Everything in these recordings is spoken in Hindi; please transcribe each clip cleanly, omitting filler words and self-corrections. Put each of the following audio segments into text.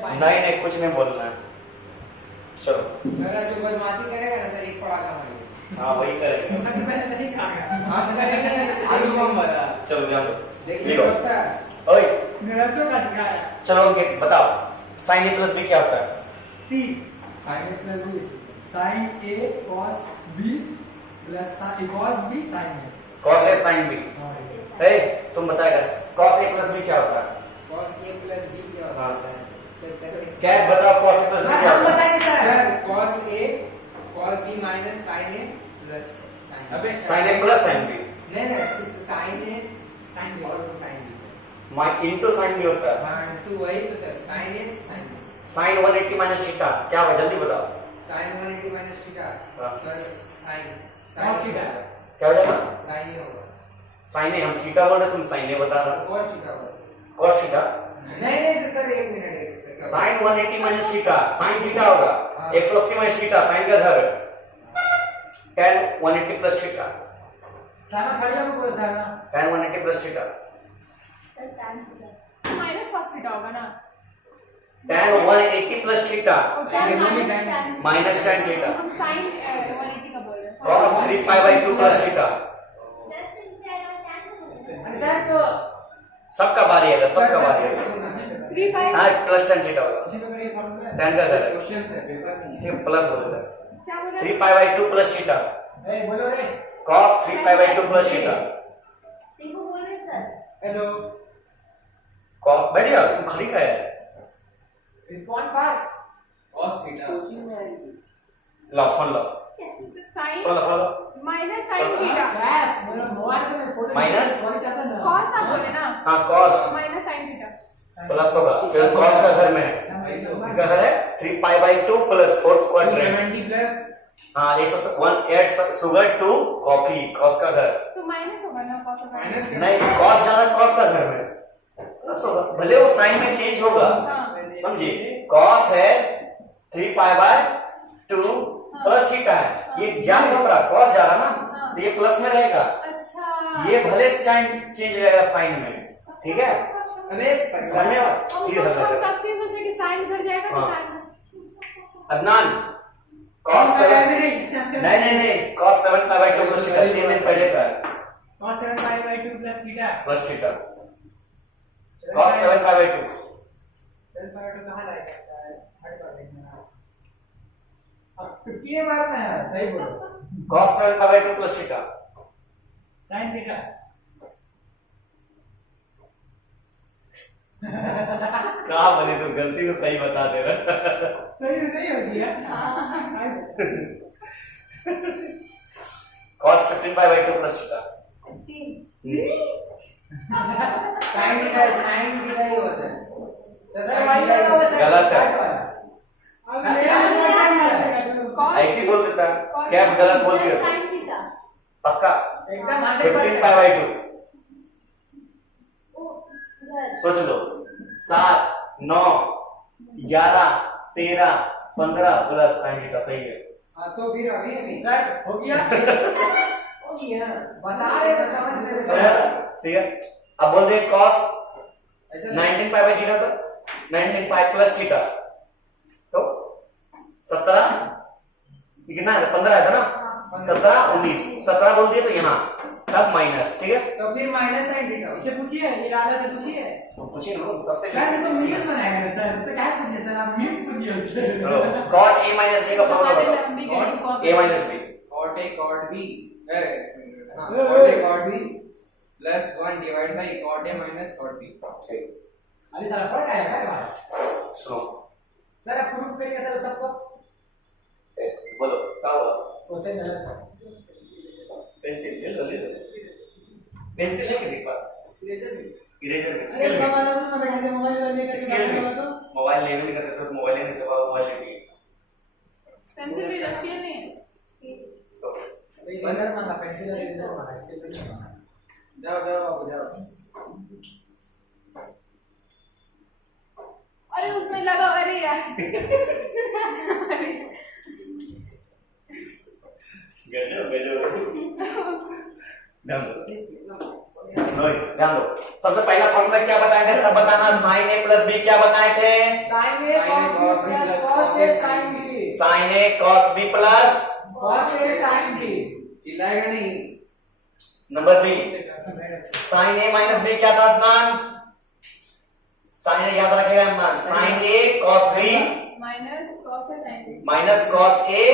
नहीं नहीं कुछ नहीं बोलना है। चलो मेरा जो बदमाशी करेगा ना सर एक पड़ाका मारेगा। हाँ वही करेंगे। सबसे पहले नहीं खाएगा। हम करेंगे आलू बम वाला। चलो ध्यान दो। देखिए लिखो। अच्छा ओए मेरा तो का दिखाया। चलो अंकित बताओ sin a plus b क्या होता है? सी sin a plus b sin a cos b plus cos b sin a cos a sin b। ए तुम बताएगा cos a plus b क्या होता है? cos a plus b क्या होता है सर? सर करें। क्या बताओ cos a plus b क्या हम होता है? बताएंगे sir. Sir cos a cos b minus sin a plus sin a। अबे sin a plus sin b नहीं नहीं sin a sin b और sin b सर। माइ इनटू sin b होता है। हाँ तो वही तो sir sin a sin b। sin 180 minus theta क्या होगा जल्दी बताओ। sin 180 minus थीटा हाँ। Sir sin Cos theta. क्या हो जाएगा? sin a होगा। sin a हम थीटा बोल रहे तुम sin a बता रहे हो। cos थीटा होगा। cos थीटा नहीं नहीं सर एक minute sin 180 minus theta sin theta होगा। हाँ। 180 minus थीटा sin का घर tan 180 plus थीटा सारा खड़िया को कोई सारा tan 180 plus theta minus cos theta होगा ना। tan 180 plus theta minus tan theta हम sin 180 का बोल रहे हैं। cos 3 pi by 2 plus theta. अरे सर तो सबका बारी है सबका बारी है। 3 pi आज प्लस tan थीटा होगा। पेपर ये फॉर्मूला tan का घर है क्वेश्चन है पेपर नहीं है। ये प्लस हो जाएगा क्या बोल रहे 3 pi by 2 plus थीटा ए बोलो रे cos 3 pi by 2 plus theta hello cos बैठ जा तू खड़ी का है। रिस्पॉन्ड फास्ट cos थीटा लो फोन लो sin फोन लो माइनस sin थीटा क्या बोलो मोबाइल पे मैं फोटो Minus? सॉरी कहता ना cos आप बोले ना हाँ cos minus sin theta. Plus होगा क्योंकि cos का घर में है। इसका घर है 3 pi by 2 plus 4 quadrant 270 plus हाँ 101 add sugar to coffee cos का घर तो माइनस होगा ना cos का माइनस नहीं cos जाना cos का घर में प्लस होगा भले वो साइन में चेंज होगा समझिए cos है 3 pi by 2 प्लस थीटा है ये जा नहीं रहा cos जा रहा ना तो ये प्लस में रहेगा अच्छा ये भले चेंज रहेगा साइन में ठीक है अरे धन्यवाद हम जी हम हजरत तब से सोच रहे कि sin घर जाएगा कि हाँ। sin अदनान cos 7 नहीं cos 7 pi by 2 plus theta 3 दिन पहले का है cos 7 pi by 2 plus theta plus theta cos 7 pi by 2 7 pi by 2 कहां लाएगा हट कर देखना अब तो कितने बार में है सही बोलो cos 7 pi by 2 plus theta sin theta कहा बने तो गलती को सही बता दे रहा सही हो गया cos 15 pi by 2 plus theta sin theta ही होगा सर। सर वही वाला वो सर गलत है। अब मेरा टाइम cos ऐसी बोल देता क्या गलत बोल दिया तू? sin थीटा पक्का एकदम 15 pi 100% by 2 सोच लो 7 9 11 13 15 प्लस sin थीटा सही है। हाँ तो फिर अभी सर हो गया हो गया बता रहे तो समझ ले समझ आया? ठीक है अब बोल दे cos ऐसा 19 pi by थीटा तो 19 pi प्लस थीटा तो 17 ये कितना है 15 है ना 17 19 17 बोल दिए तो यहाँ तब माइनस ठीक है तो फिर माइनस sin थीटा इसे पूछिए ये राजा से पूछिए तो पूछिए ना सबसे सर इसको मीम्स बनाएगा ना सर उससे क्या पूछिए सर आप मीम्स पूछिए उससे cot a minus b का फॉर्मूला हमारे बताओ लंबी गणित को a minus b cot a cot b cot a cot b plus 1 divided by cot a minus cot b। ठीक अभी सर फर्क आएगा क्या सुनो सर आप प्रूफ करिए सर सबको टेस्ट बोलो क्या हुआ क्वेश्चन गलत पेंसिल ले लो पेंसिल है किसी के पास इरेजर भी स्केल अरे भी बाबा लोग ना बैठे थे मोबाइल लेके स्केल भी चला तो मोबाइल ले भी नहीं करते सब मोबाइल लेने से बाद मोबाइल लेके पेंसिल भी रखिए नहीं तो है इधर मांगा पेंसिल और इधर मांगा स्केल पे नहीं मांगा जाओ जाओ बाबू जाओ। अरे उसमें लगा अरे यार गजब गजब उसको दम सुनो ध्यान दो, सबसे पहला फॉर्मूला क्या बताए थे, सब बताना। साइन ए प्लस बी क्या बताए थे, sine A cos b plus cos a sin b, sine A cos B plus cos a sin b। चिल्लाएगा नहीं। Number B, sine A minus B क्या था अदनान, साइन ए याद रखेगा Adnan, sine A cos B minus cos है sin b। Minus cos A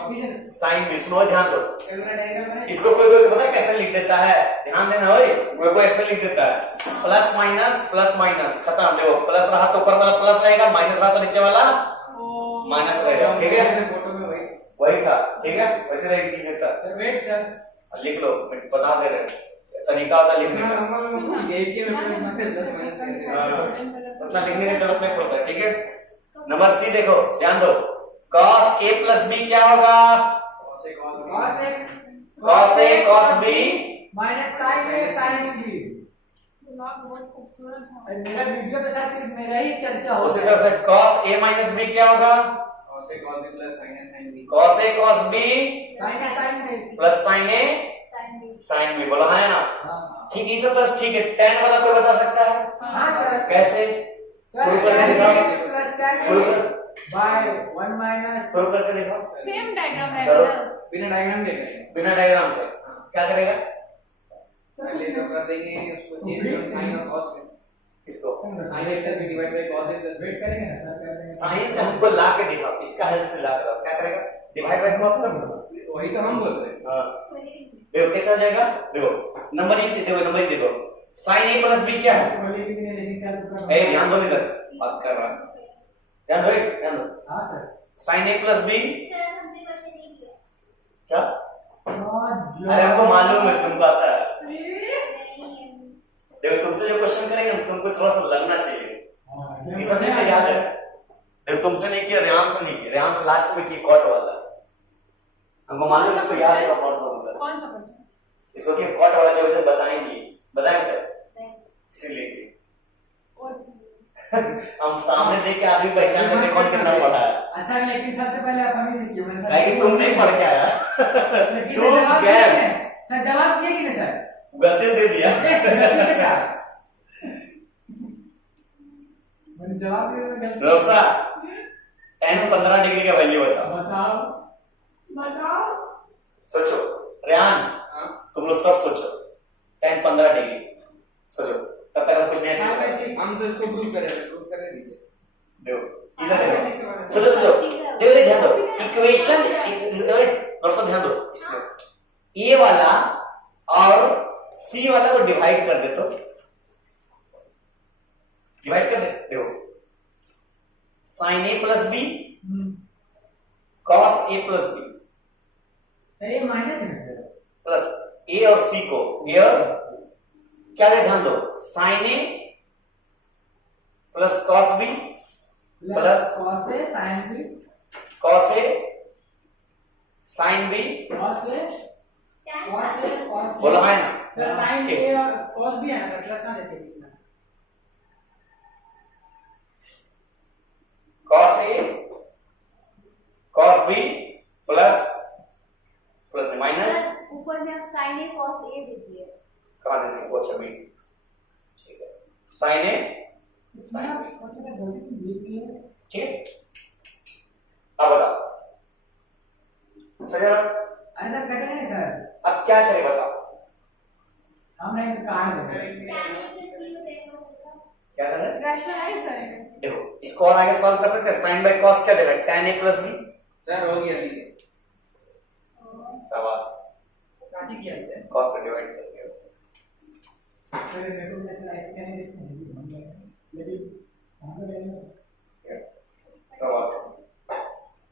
अभी देना। Sine B. सुनो ध्यान दो, कैलकुलेट डायग्राम बनाए। इसको कोई कोई पता है कैसे लिख देता है, ध्यान देना ओए, कोई कोई ऐसे लिख देता है, प्लस माइनस खत्म। देखो प्लस रहा तो ऊपर वाला प्लस रहेगा, माइनस रहा तो नीचे वाला माइनस रहेगा, ठीक है, फोटो में वही। वही था, ठीक है, वैसे नहीं लिख देता। सर वेट सर, लिख लो, मैं बता दे रहे हैं तरीका होता है लिखने इतना का, लंबा में एक के में प्लस माइनस 10 माइनस करते हैं। उतना लिखने की जरूरत नहीं पड़ता, ठीक है। नंबर सी देखो, ध्यान दो, cos a प्लस बी क्या होगा, cos a cos b minus sin a sin b। दिमाग बहुत खूबसूरत है। मेरा वीडियो पे सर सिर्फ मेरा ही चर्चा हो उसी तरह से cos a माइनस b क्या होगा, cos a cos b plus sin a sin b। cos a cos b sin a sin b plus sin a sin b, बोला है ना, ठीक है, सब बस ठीक है। tan वाला कोई बता सकता है, हाँ सर, कैसे, सर प्रूव करके दिखाओ, plus tan prove by 1 minus करके दिखाओ, सेम डायग्राम रहेगा ना। बिना डायग्राम देखे बिना डायग्राम के क्या करेगा, पहले तो कर देंगे उसको चेंज sin और cos में। किसको, sin a plus b divided by cos a plus b। Wait करेंगे ना सर, कर देंगे। साइन से हमको ला के दिखाओ, इसका हेल्प से ला कर क्या करेगा, डिवाइड बाय cos कर दो। वही तो हम बोल रहे हैं। हाँ देखो कैसा हो जाएगा, देखो नंबर ये देखो, नंबर ये देखो, sin a प्लस b क्या है, बोले कि नहीं, लेकिन क्या तो कर ए ध्यान दो, इधर बात कर रहा है, ध्यान दो, ध्यान दो, हाँ sir, sin a plus b क्या, अरे अरे हमको मालूम है तुमको आता है, देखो तुमसे जो क्वेश्चन करेंगे तुमको थोड़ा सा लगना चाहिए, ये सब चीजें याद है। देखो तुमसे नहीं किया, रेहान से नहीं किया, रेहान से लास्ट में किया कॉट वाला, हमको मालूम इसको याद है कॉट वाला, कौन सा क्वेश्चन? इसको कि कॉट वाला जो है बताएंगे, बताएंगे इसीलिए हम सामने देख के आदमी पहचान लेते कौन कितना पढ़ा है, सर लेकिन सबसे पहले आप हमें सीखिए, मैंने सर लेकिन तुम नहीं पढ़ के आया, लेकिन तू सर जवाब गैप दिए कि नहीं? सर जवाब दिए कि नहीं सर? गलती से दे दिया, गलती से क्या? मैंने जवाब दिया तो गलती। रोसा tan 15 डिग्री का वैल्यू बताओ, बताओ। सोचो, रेहान हाँ। तुम लोग सब सोचो, tan 15 डिग्री सोचो, तब तक हम कुछ नहीं सीखेंगे। हम तो इसको प्रूव करेंगे, प्रूव करने दीजिए। देखो इधर देखो, सोचो सोचो, देखो देखो ध्यान दो, इक्वेशन और सब ध्यान दो, इसमें ए वाला और सी वाला को डिवाइड कर दे, तो डिवाइड कर दे, देखो sin a plus B cos a plus B sir ये माइनस है ना सर? प्लस ए और सी को हियर क्या दे, ध्यान दो, sin a plus cos b plus cos a sin b cos a sin b, cos a बोलो है ना, सर साइन ठीक। ए और कॉस भी है ना सर, प्लस ना देते बीच में। cos a cos b plus plus minus ऊपर में आप साइन ए कॉस ए दे दिए। कमा देते हैं वो छवि, ठीक है, sin a sin b, ठीक है, अब बताओ सही है ना, अरे सर कटेगा नहीं सर? अब क्या करें बताओ, हम नहीं तो काट देंगे। क्या करें, रैशनलाइज करेंगे। देखो इसको और आगे सॉल्व कर सकते हैं, sin बाय cos क्या देगा, tan a plus b, sir हो गया लीजिए। शाबाश, काची किया है cos से डिवाइड कर दिया, सर मेरे को मैं ऐसे कहने देते हैं लेकिन हम तो नहीं। शाबाश,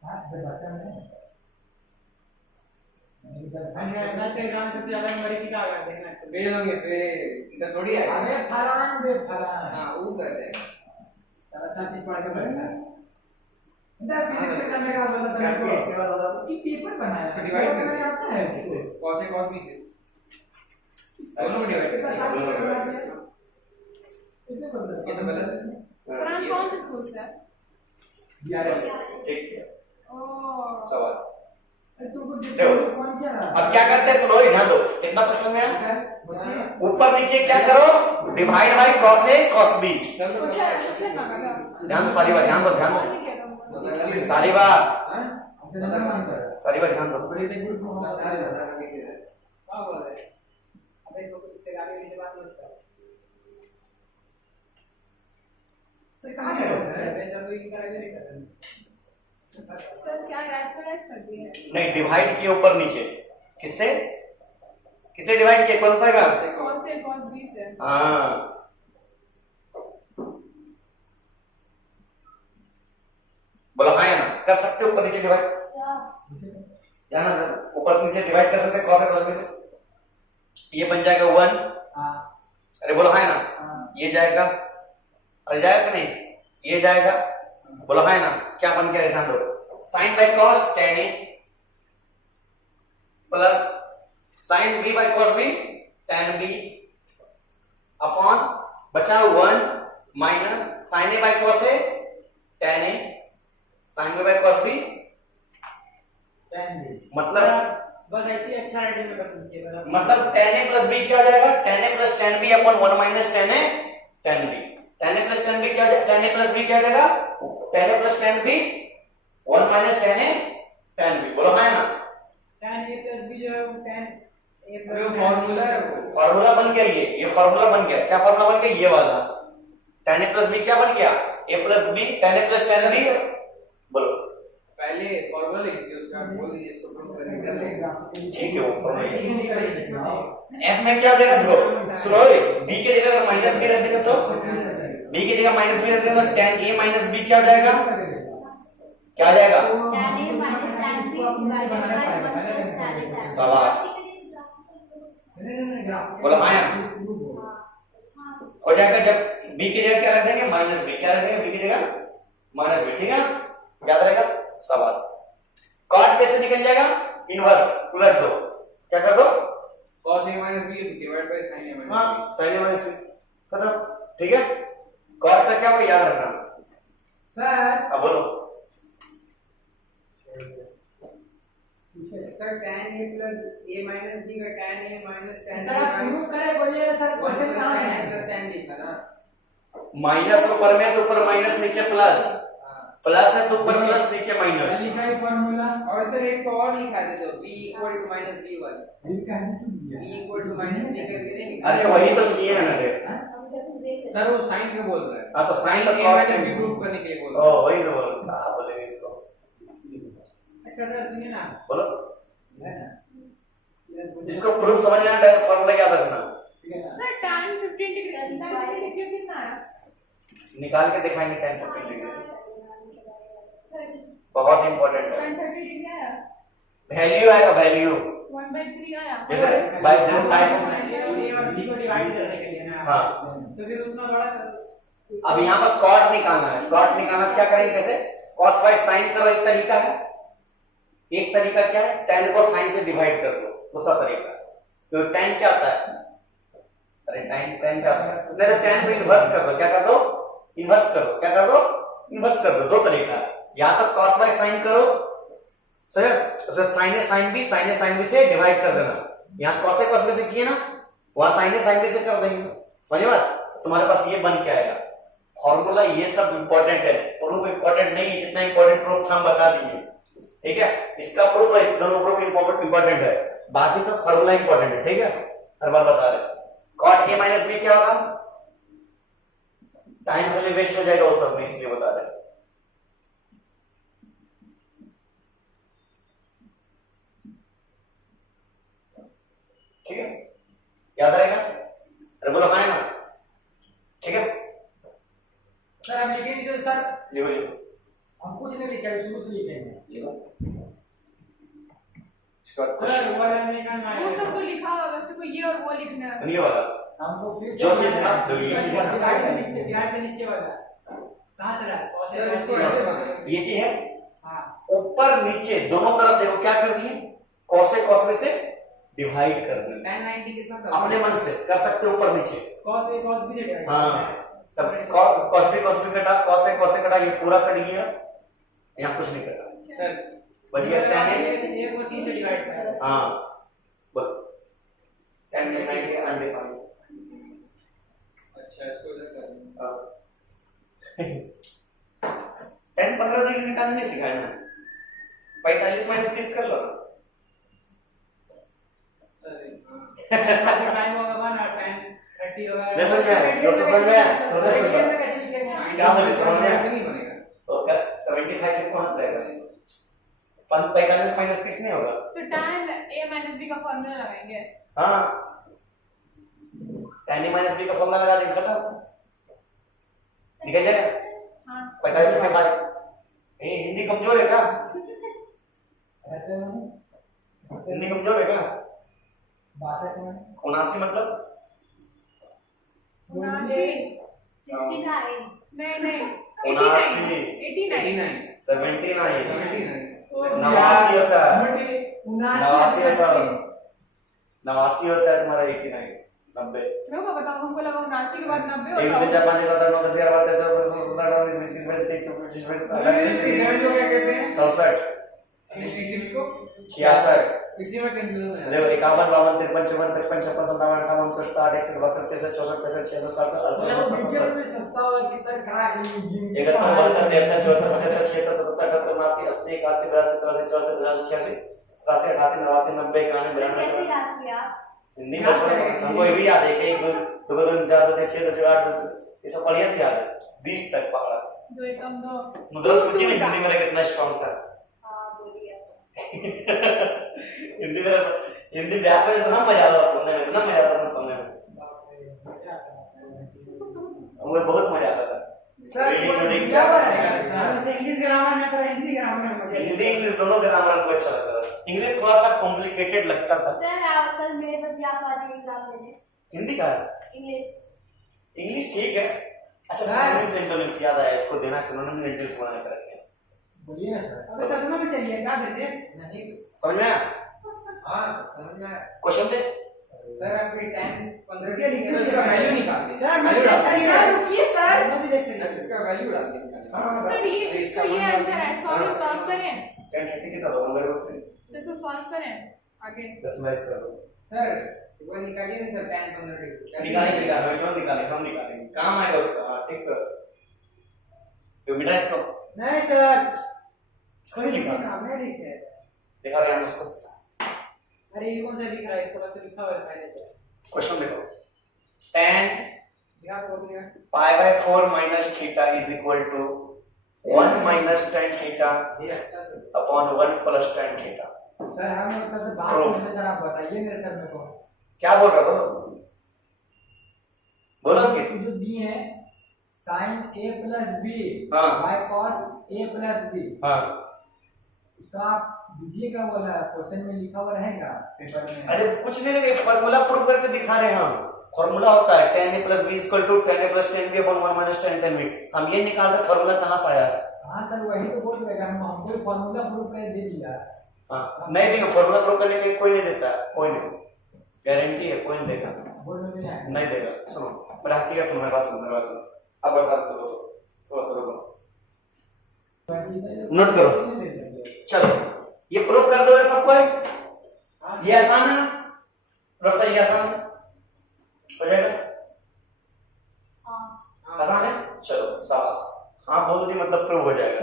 हां सर बच्चा नहीं ना टेलीग्राम सबसे ज्यादा नंबर इसी का आ गया, देखना इसको। फेल होंगे फिर, इसे थोड़ी आएगा। अबे फरान बे फरान हाँ वो कर देंगे। साला साथ ही पढ़ के बैठा है। इंदा फिजिक्स में करने का बोला था क्या मेरे किया इसके को बाद बता दो, कि पेपर बनाया इसको है, divide पेपर कर बनाने दिया। आता है किससे? cos a cos b से दोनों में डिवाइड इतना कर साथ में दोनों में बना divide दिया। इसे बोल ये तो गलत है। फरहान कौन से स्कूल से है? बीआरएस ठीक है, ओह सवाल अरे तू कुछ देखो, फोन किया ना अब क्या करते हैं सुनो, ध्यान दो, कितना फंक्शन में है? ऊपर नीचे क्या करो, divide by cos A cos B। Question ना करो। ध्यान दो सारी बात, ध्यान दो, ध्यान और नहीं कह रहा हूँ। दो सारी बात, अब तो नहीं मानता है सारी बात ध्यान दो। बड़े एक ग्रुप में होता है क्या बोल रहे हैं? अब इसको कुछ से गाली वाली बात मत करो। सर कहां जा रहे हो सर वैसा कोई इंकरेज नहीं कर रहा। सर क्या रैशनलाइज कर दिए हैं? नहीं, डिवाइड किए ऊपर नीचे, किससे किसे डिवाइड किए, कौन बताएगा? cos A cos B से। हाँ, बोला हाँ या ना, कर सकते हो ऊपर नीचे डिवाइड, या ना ऊपर से नीचे डिवाइड कर सकते हैं cos A cos B से। ये बन जाएगा 1, हां अरे बोलो हाँ या ना, हां ये जाएगा, अरे जाएगा नहीं, ये जाएगा, बोलो हाँ या ना, क्या बन गया ध्यान दो, sin by cos tan A plus sin B by cos B tan B upon बचा 1 minus sin A by cos A tan A sin B by cos B, मतलब बस ऐसे ही अच्छा राइटिंग में पसंद किया बस। मतलब tan A प्लस B क्या हो जाएगा, tan A plus tan B upon 1 minus tan A tan B, tan A plus tan B क्या हो जाएगा, tan A प्लस B क्या हो जाएगा, tan A plus tan B 1 minus tan A tan B, बोलो हाँ ना, tan A plus B जो है वो tan A plus वो फॉर्मूला है वो। फार्मूला बन गया, ये फार्मूला बन गया, क्या फार्मूला बन गया, ये वाला tan A प्लस B क्या बन गया, A plus B tan A plus tan B, बोलो पहले फॉर्मूला लिख दिया, उसका बोल दीजिए, इसको प्रूफ करके कर लेंगे। ठीक है, वो फार्मूला f में क्या हो जाएगा, देखो सुनो, b की जगह अगर माइनस b रख देंगे तो b की जगह माइनस b रख देंगे तो tan A माइनस B क्या हो जाएगा, क्या आ जाएगा, tan A minus tan C divided by 1 plus tan A tan B। शाबाश, नहीं ग्राफ बोलो हाँ यार, हो जाएगा, जब b की जगह क्या रख देंगे, माइनस b, क्या रख देंगे b की जगह माइनस b, ठीक है ना, याद रहेगा, शाबाश। कॉट कैसे निकल जाएगा, इनवर्स उलट दो, क्या कर दो, cos A minus B divide by sin A minus हाँ B। sin A minus b खत्म, ठीक है। कॉट का क्या होगा याद रखना, सर अब बोलो, sir tan A plus A minus B का tan A minus tan sir आप प्रूफ करे बोलिए सर क्वेश्चन कहां है plus tan B था ना। माइनस ऊपर में तो ऊपर माइनस नीचे प्लस, प्लस है तो ऊपर प्लस नीचे माइनस, लिखा है फार्मूला और सर एक तो और लिखा दे तो b equal to minus b वाला, लिखा है तो दिया b equal to minus c करके नहीं लिखा। अरे वही तो किए हैं ना रे, अभी तक कुछ देख सर वो साइन पे बोल रहा है। हाँ तो साइन sin तो A cos minus के B प्रूफ करने के लिए बोल रहा है। ओ वही तो बोलो, क्या बोलेंगे इसको, अच्छा सर सुनिए ना, बोलो, जिसको प्रूफ समझ में आया फॉर्मूला याद रखना, सर tan 15 डिग्री कितना है? निकाल के दिखाएंगे tan 15 डिग्री, बहुत इंपॉर्टेंट है, tan 30 डिग्री आया, वैल्यू आएगा, वैल्यू 1/3 आया। जैसे बाय 0 टाइम, a और c को डिवाइड करने के लिए ना। हाँ तो फिर उतना बड़ा अब यहाँ पर कॉट निकालना है, कॉट निकालना क्या करेंगे, कैसे, cos बाय sin करो, एक तरीका है, एक तरीका क्या है, tan को sin से डिवाइड कर दो, दूसरा तरीका, तो tan क्या आता है, अरे tan क्या आता है, नहीं तो tan को इन्वर्स कर दो, क्या कर दो, इन्वर्स कर दो, क्या कर दो, इन्वर्स कर दो, दो तरीका है, या तो cos बाय sin करो, sir sin A sin B से डिवाइड कर देना, यहाँ cos A cos B से किए ना, वहां sin A sin B से कर देंगे, समझे बात, तुम्हारे पास ये बन के आएगा फॉर्मूला, ये सब इंपॉर्टेंट है, प्रूफ इंपॉर्टेंट नहीं है, जितना इंपॉर्टेंट प्रूफ हम बता दिए, ठीक है, इसका प्रूफ है, इस दोनों प्रूफ इंपॉर्टेंट है, बाकी सब फॉर्मूला इंपॉर्टेंट है, ठीक है, हर बार बता रहे, cot A माइनस B क्या होगा, टाइम खाली वेस्ट हो जाएगा वो सब, इसलिए बता रहे, ठीक है, याद रहेगा, अरे बोलो हाँ ना, ठीक है, सर आप लिख दीजिए सर, लिखो लिखो हम कुछ नहीं लिखे, उसमें कुछ लिखेंगे लिखो, इसका सर क्वेश्चन वाला नहीं करना वो है। सब तो लिखा होगा, वैसे को ये और वो लिखना है। नहीं वाला, हमको फिर जो चीज का दो ये चीज है, डिवाइड के नीचे वाला कहाँ से रहा सर इसको ऐसे बनाएंगे, ये चीज है, हाँ ऊपर नीचे दोनों तरफ देखो क्या कर दिए, cos A cos B से डिवाइड कर दिए, tan 90 कितना था? अपने मन से कर सकते हो ऊपर नीचे, cos A cos B से डिवाइड हाँ तब cos B कटा, cos A कटा, ये पूरा कट गया, यहाँ कुछ नहीं कटा, सर बच गया tan a। a को c से डिवाइड कर। हाँ बोल tan a 90 अनडिफाइंड। अच्छा इसको इधर कर दूं। हाँ। tan 15 डिग्री निकालना नहीं सिखाया ना। 45 माइनस 30 कर लो ना। अरे हाँ टाइम होगा ना tan 30 होगा। नहीं समझ गया, डॉक्टर समझ गया, रेडियन में कैसे लिखेंगे? क्या बोले समझ गया? ऐसे नहीं बनेगा। तो क्या 75 तक पहुंच जाएगा। 45 माइनस 30 नहीं होगा। तो tan a minus b का फॉर्मूला लगाएंगे। हाँ tan a माइनस b का फॉर्मूला लगा दें, खत्म, निकल जाएगा। हाँ 45 के बाद ये हिंदी कमजोर है क्या? रहते हैं ना? हिंदी कमजोर है क्या? 62 में 79 मतलब 79 69 नहीं नहीं 79 89 79 79 89 होता है। 79 89 होता है तुम्हारा 89 90। मेरे को बताओ, हमको लगा 79 के बाद 90 1 होता 2 3 4 5 6 7 8 9 10 11 12 13 14 15 16 17 18 19 20 21 22 67 को क्या कहते हैं? 67 66 को 66 इसी में कंफ्यूजन है। देखो 51 52 53 54 55 56 57 58 59 60 61 62 63 64 65 66 मतलब 67 विज्ञान में सस्ता हुआ कि सर क्या इकहत्तर 72 73 74 75 76 77 78 79 80 81 83 84 85 86 87 88 89 90 91 कैसे 92 याद किया? हिंदी में हमको ये भी याद है कि 1 2 2 2 4 2 6 2 8 ये सब बढ़िया से याद है। 20 तक पकड़ा। 2 एकम 2 मुद्रा पूछी नहीं हिंदी मेरा कितना स्ट्रांग था। हाँ बोलिए। हिंदी व्याकरण इतना मजा आता था पढ़ने में, इतना मजा आता था पढ़ने में, मुझे बहुत मजा आता था। सर रीडिंग कोई रीडिंग क्या बनाएगा सर? जैसे इंग्लिश ग्रामर में था, हिंदी ग्रामर में मुझे हिंदी इंग्लिश दोनों ग्रामर हमको अच्छा लगता था। इंग्लिश थोड़ा सा कॉम्प्लिकेटेड लगता था। सर आप कल मेरे पास भी आप आ जाइए एग्जाम देने। हिंदी का है, इंग्लिश। इंग्लिश ठीक है। अच्छा सिनोनिम्स एंटोनिम्स याद आया, इसको देना सिनोनिम एंटोनिम्स बना कर रखें। बोलिए ना सर। अबे सदमा में चाहिए क्या देते? नहीं समझ में आया? हाँ समझ में आया। क्वेश्चन दे। सर आपके 10 15 रुकिए, लिखिए, तो इसका वैल्यू निकाल दे। सर मैं वैल्यू डाल दे। सर रुकिए सर। मोदी देश के लिए। इसका वैल्यू डाल दे निकाल दे। सर ये इसका ये आंसर है, इसको हम सॉल्व करें, 10 30 कितना होगा? नंबर को तो इसको सॉल्व करें आगे। दशमलव कर दो। सर वो निकालिए ना सर 10 15 निकालेंगे, हम निकालेंगे, काम आएगा उसका। हाँ ठीक है, तो बेटा इसको नहीं सर, इसको नहीं लिखा, हमें लिखे। दिखा रहे हैं हम उसको। अरे ये कौन सा लिख रहा है? थोड़ा सा लिखा हुआ है पहले से। क्वेश्चन देखो, tan क्या बोल दिया? pi by 4 minus theta is equal to 1 minus tan theta ये अच्छा sir. upon 1 plus tan theta। Sir हम मतलब तो बात Proof। करते सर आप बताइए मेरे सर मेरे को। क्या बोल रहा बोलो, बोलो कि जो दिए हैं sin a plus b हाँ। by cos a plus b, हाँ, उसका आप दीजिएगा, वाला क्वेश्चन में लिखा हुआ रहेगा पेपर में। अरे कुछ नहीं लगे, फॉर्मूला प्रूव करके दिखा रहे हैं हम। फॉर्मूला होता है tan a plus b equal to tan a plus tan b upon 1 minus tan tan b। हम ये निकाल रहे फॉर्मूला कहाँ से आया? हाँ सर वही तो बोल रहे हैं, हम हमको फॉर्मूला प्रूव कर दे दिया। हाँ, नहीं देगा फॉर्मूला प्रूव करने के लिए कोई नहीं देता है, कोई नहीं, गारंटी है, कोई नहीं देगा, बोल में भी नहीं आया। नहीं देगा। सुनो मेरा हकीकत सुनो, मेरी बात सुनो, मेरी बात सुनो। अब बता दो, थोड़ा सा रुको, नोट करो। चलो ये प्रूव कर दो सबको। ये आसान है, थोड़ा सा ये आसान है, हो जाएगा। हाँ। आसान है, चलो शाबाश। हाँ बोल दी मतलब प्रूव हो जाएगा,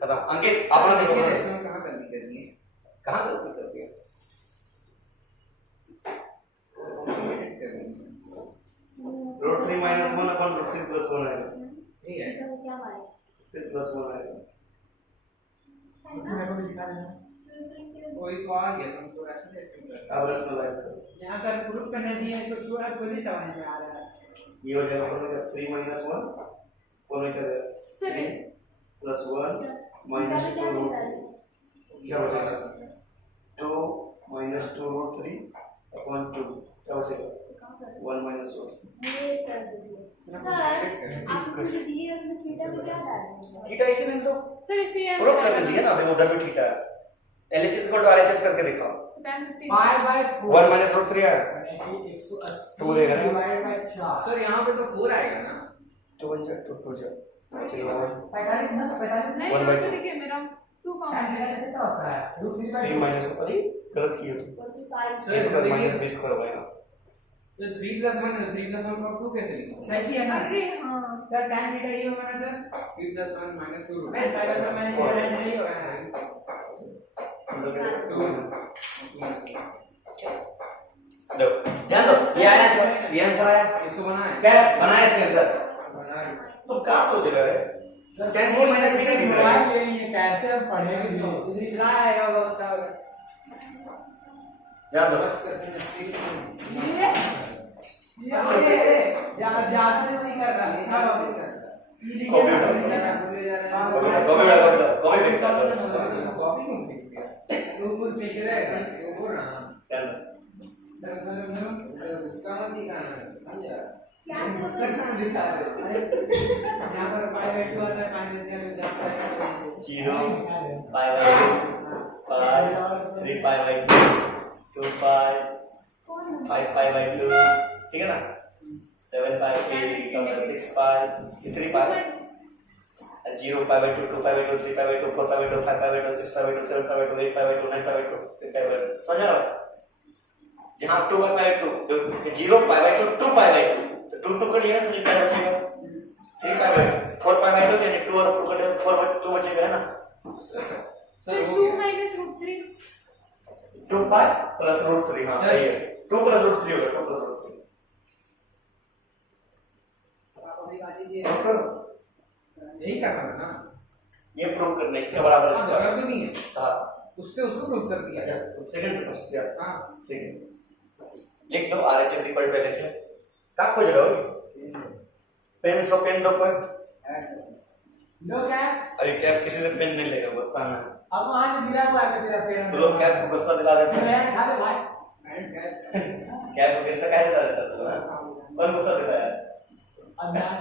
खत्म। अंकित अपना देखो, देखिए इसमें कहां गलती करनी है। कहाँ गलती कर दिया? Root 3 minus 1 upon root 3 plus 1 आएगा, ठीक है। तो क्या मारे? 3 plus 1 आएगा। मेरे को भी सिखा देना। कोई तो आ गया तुम थोड़ा सा टेस्ट कर। अब रैशनलाइज करो, यहाँ सर प्रूफ करने दिए, इसको छोड़ा खुद ही समझ में आ रहा है। ये हो जाएगा 3 minus 1 कोने का सर 3 plus 1 minus 2 root 3, क्या हो जाएगा 2 minus 2 root 3 upon 2, क्या हो जाएगा 1 minus 1। ये सर सर आप मुझे दिए उसमें थीटा में क्या डाल देंगे? थीटा इसी में तो सर इसके ये प्रूव कर दिया ना, देखो उधर भी थीटा है। LHS को RHS करके दिखाओ। tan 15 pi by 4 1 minus root 3 आया, 2 देगा ना? Divided by 4। सर यहाँ पे तो 4 आएगा ना। 2 1 2 2 45 ना 45 नहीं One by यहाँ पे two। देखिए मेरा 2 tan कॉमन थीटा कितना होता है √3 3 माइनस को पति गलत किया तो 45 सर, a स्क्वायर देखिए। माइनस b स्क्वायर होगा तो 3 + 1 है, 3 + 1 को 2 कैसे लिखेंगे? सही है ना अरे हाँ सर tan थीटा ये होगा ना सर 3 + 1 - 2 मैं पाई पर मैंने tan नहीं होगा ना दो ध्यान दो ये आया आंसर आया इसको बनाए क्या बनाया इसने आंसर बनाए तो क्या सोच रहे हो tan a माइनस b का दिख रहा है ये कैसे हम पढ़ेंगे इधर ला आएगा वो सब ध्यान दो ये ज्यादा नहीं कर रहा कॉपी बिल्कुल पीछे रहेगा क्या यहाँ पर पाई बाई 2 आता है पाई बाई 3 जाता है 0 pi by 2 3 pi by 2 2 pi 5 pi by 2 ठीक है ना 7 pi 6 pi 3 pi 0 pi by 2 2 pi by 2 3 pi by 2 4 pi by 2 5 pi by 2 6 pi by 2 7 pi by 2 8 pi by 2 9 pi by 2 10 pi by 2 समझ रहा है जहाँ 2 pi by 2 0 pi by 2 2 pi by 2 तो 2 2 कर लिया तो लिखा बचेगा 3 pi by 2 4 pi by 2 यानी 2 और 2 कर 4 by 2 बचेगा है ना सर 2 - √3 2 pi plus √3 हाँ सही है 2 plus √3 होगा 2 plus √3 आप अभी बात कीजिए यही करना है ना ये प्रूव करना है इसके बराबर हाँ, इसका जरूरत तो नहीं है हाँ उससे उसको प्रूफ कर दिया अच्छा तो सेकंड से पूछ दिया हाँ ठीक है लिख दो RHS = LHS क्या खोज रहे हो पेन सो पेन दो कोई लो कैप अरे कैप किसी से पेन नहीं लेगा गुस्सा में अब वहां से गिरा हुआ है तेरा पेन तो लोग कैप को गुस्सा दिला देते हैं मैं खा दे भाई कैप को गुस्सा कैसे दिला देता है ना कौन गुस्सा देता है अंदाज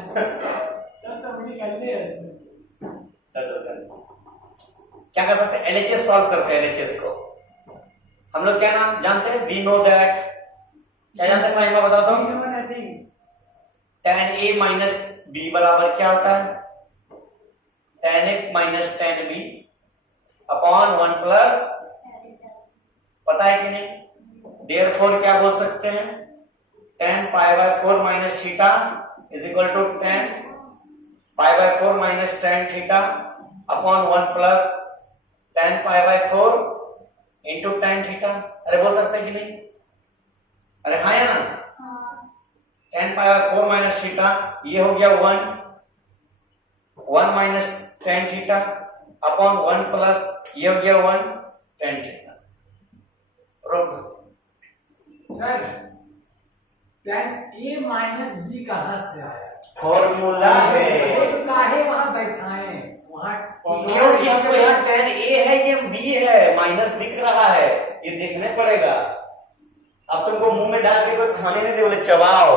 तो सब मुझे कर ले इसमें चल क्या कर सकते हैं LHS सॉल्व करते हैं LHS को हम लोग क्या नाम जानते हैं वी नो दैट क्या जानते हैं साइमा बता दो tan a minus b बराबर क्या होता है tan a minus tan b upon 1 plus पता है कि नहीं therefore क्या बोल सकते हैं tan pi by 4 minus theta is equal to tan pi by 4 minus tan theta upon 1 plus tan pi by 4 into tan theta अरे बोल सकते हैं कि नहीं अरे हाँ या ना tan pi by 4 minus theta ये हो गया 1 minus tan theta upon 1 plus ये हो गया 1 tan theta proof sir tan a minus b कहां से आया फॉर्मूला है वो तो काहे वहां बैठाए वहां क्योंकि हमको यहाँ tan a है ये b है माइनस दिख रहा है ये देखने पड़ेगा अब तुमको मुंह में डाल के कोई खाने नहीं दे बोले चबाओ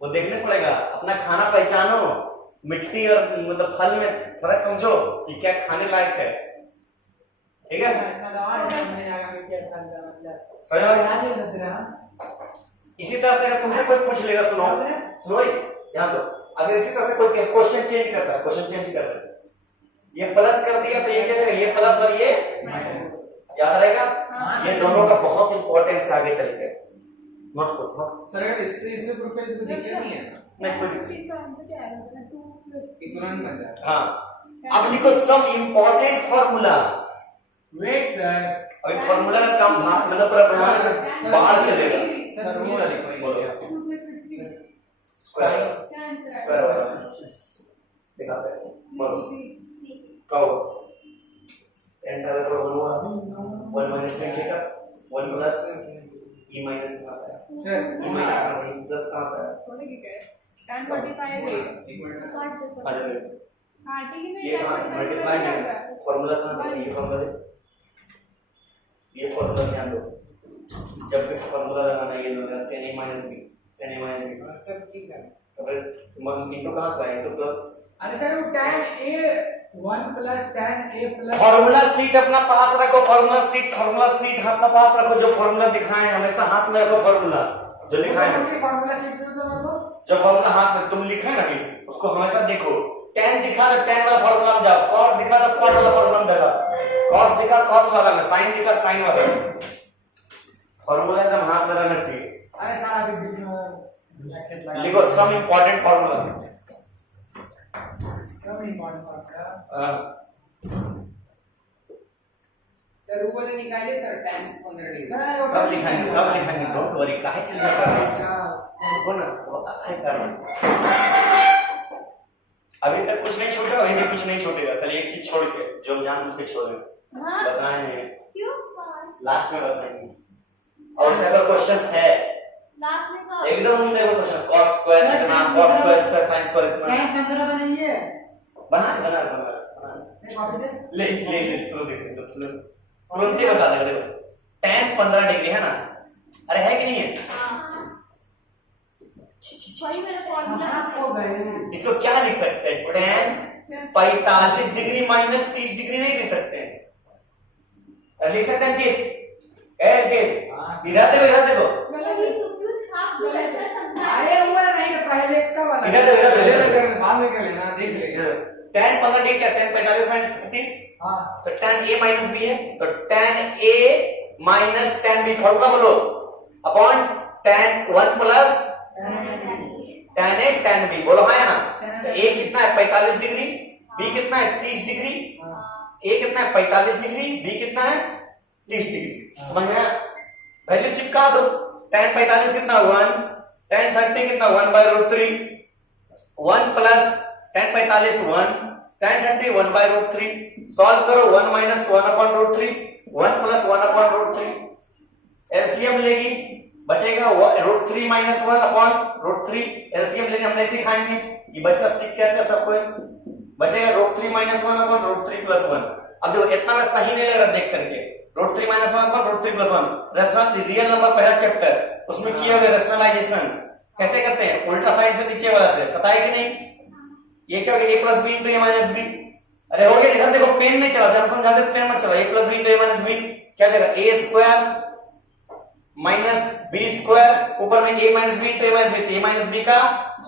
वो देखने पड़ेगा अपना खाना पहचानो मिट्टी और मतलब फल में फर्क समझो कि क्या खाने लायक है ठीक है समझ इसी तरह से अगर तुमसे कोई पूछ लेगा सुनो सुनो यहाँ तो अगर इसी तरह से कोई क्वेश्चन चेंज करता है क्वेश्चन चेंज कर रहा है ये प्लस कर दिया तो ये क्या करेगा ये प्लस और ये याद रहेगा ये दोनों का बहुत इंपॉर्टेंस आगे चल के नोट करो सर अगर इससे प्रूफ करें तो दिक्कत नहीं है नहीं कोई इसका आंसर क्या आएगा 2 कि तुरंत बन जाए हाँ अब लिखो some important formula wait sir अभी फॉर्मूला का काम मतलब पूरा बनाने से बाहर चलेगा सर वो वाली कोई बोलो। क्या 2 + 3 स्क्वायर क्या आंसर स्क्वायर वाला दिखाते हैं बोलो कहो n का formula 1 minus tan theta 1 plus e minus कहां से आया सर e minus कहां से प्लस कहां से आया थोड़े की क्या tan 45 है एक मिनट आ जाओ हां ठीक है ये कहां मल्टीप्लाई है फॉर्मूला कहां है ये फॉर्मूला ध्यान दो जब भी फॉर्मूला लगाना ये लोग tan a minus b सब ठीक है तो फिर इनटू कहां से आया इनटू प्लस अरे सर वो tan a 1 plus tan a plus formula seat अपना पास रखो फॉर्मूला सीट अपना पास रखो जो फॉर्मूला दिखाए हमेशा हाथ में रखो फॉर्मूला जो लिखा है फॉर्मूला शीट दे दो मेरे को जो फॉर्मूला हाथ में तुम लिखा है ना कि उसको हमेशा देखो tan दिखा तो tan वाला फॉर्मूला में जाओ cot दिखा तो cot वाला फॉर्मूला में जाओ कॉस वाला में, साइन लिखा साइन वाला। फॉर्मूला एकदम हाथ में रहना चाहिए। अरे सर अभी बीच में ब्रैकेट लगा लिखो सम इंपॉर्टेंट फॉर्मूला। कम इम्पोर्टेंट आपका सर ऊपर से निकालिए सर, tan 15 डिग्री। सर सब लिखाएंगे, डोंट वरी। काहे चिंता कर रहे हो? क्या रुको ना, काहे कर रहे हो? अभी तक कुछ नहीं छूटा, अभी भी कुछ नहीं छूटेगा। कल एक चीज छोड़ के, जो हम जान बुझ के छोड़े, हाँ बताएंगे क्यों लास्ट में, बताएंगे। और से अगर क्वेश्चन है लास्ट में तो एकदम उनका क्वेश्चन, cos स्क्वायर कितना, cos square square sin square कितना, टैन 15 बनाइए। बना कॉपी दे ले तुरंत देख, तुरंत ही बता देगा। देखो tan 15 डिग्री है ना, अरे है कि नहीं है? वही मेरा फॉर्मूला हो गए इसको क्या लिख सकते हैं? tan 45 डिग्री माइनस 30 डिग्री नहीं लिख सकते हैं? लिख सकते हैं कि इधर देखो वही तो क्यों छाप दो ऐसा समझा। अरे वो नहीं पहले का वाला इधर बाद में कर लेना, देख लेंगे। tan 15 डिग्री क्या, tan 45 माइनस 30, हां तो tan a माइनस b है, तो tan a minus tan b formula बोलो, upon tan 1 plus tan a tan b, बोलो हाँ या ना? तो a कितना है 45 डिग्री, b कितना है 30 डिग्री, a कितना है 45 डिग्री, b कितना है 30 डिग्री। समझ में आया? वैल्यू चिपका दो। tan 45 कितना 1, tan 30 कितना 1/√3, 1 प्लस tan 45 1, tan 30 1/√3, सॉल्व करो 1 माइनस 1/√3, 1 प्लस 1/√3, एलसीएम लेगी, बचेगा √3 माइनस 1/√3, एलसीएम लेने हम नहीं सिखाएंगे, ये बच्चा सीख के आता है सबको, बचेगा √3 माइनस 1/√3 प्लस 1। अब देखो इतना में सही नहीं लग रहा देख करके, √3 minus 1/√3 plus 1, rational real number पहला चैप्टर, उसमें किया होगा रेशनलाइजेशन कैसे करते हैं, उल्टा साइड से नीचे वाला से, पता है कि नहीं? ये क्या होगा a plus B into a minus B. अरे हो गया, इधर देखो पेन नहीं चला, जब समझा दे पेन मत चला। a plus B into a minus B क्या देगा, a square minus b square, ऊपर में a minus B into a minus B, a minus B का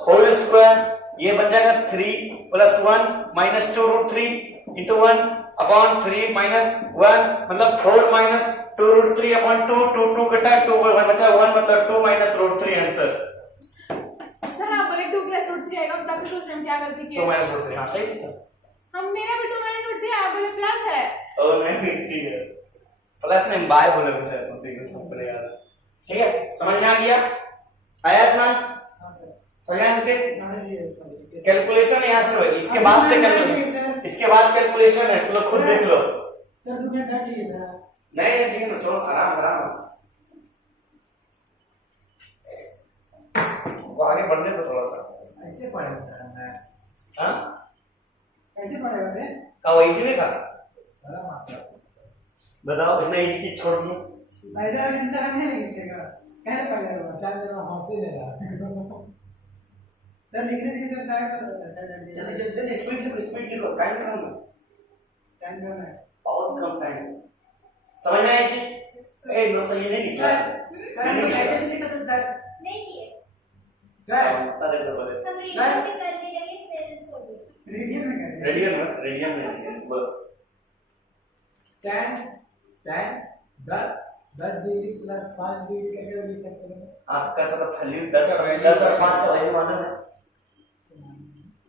होल स्क्वायर, ये बन जाएगा 3 plus 1 minus 2√3 into 1 upon 3 minus 1 मतलब 4 माइनस 2√3 अपॉन 2, 2 कटा 2 बचा 1 मतलब 2 माइनस √3 आंसर। सर आप बोले 2 प्लस √3 आएगा, तब से सोच रहे हैं क्या गलती की 2 माइनस √3, हाँ सही था। हम मेरा भी 2 माइनस √3 आप बोले प्लस है। ओ नहीं ठीक है, प्लस नहीं बाय बोले वैसे समथिंग सबको याद है। ठीक है, समझ में आ गया? आया इतना? समझ में कैलकुलेशन यहां से होगी, इसके बाद से कैलकुलेशन, इसके बाद कैलकुलेशन है, तुम खुद देख लो। सर 2 मिनट बैठिए सर। नहीं ठीक है, चलो आराम आराम, वो आगे बढ़ने दो थोड़ा सा। ऐसे पढ़ेगा सर मैं हाँ कैसे पढ़ेगा बे? का वो इजी नहीं था? सर मतलब बताओ, इतना इजी चीज छोड़ दी। ऐसा इंसान नहीं लिखेगा, कैसे पढ़ेगा? शायद मेरा हंसी नहीं रहा सर लिखने के सर टाइम कर दो सर। जल्दी स्पीड लिखो, टाइम कम है, टाइम कम है। बहुत कम टाइम। समझ में आई चीज? ए नो सही नहीं लिखा सर हम ऐसे भी लिख सकते सर। नहीं किए सर अरे सब बोले हम रीडिंग भी करने लगे फिर छोड़ दिया। रेडियन में करेंगे। रेडियन में बोलो। tan 10 डिग्री प्लस 5 डिग्री करके लिख सकते हैं। आपका सब वैल्यू 10 और 5 का वैल्यू मालूम है?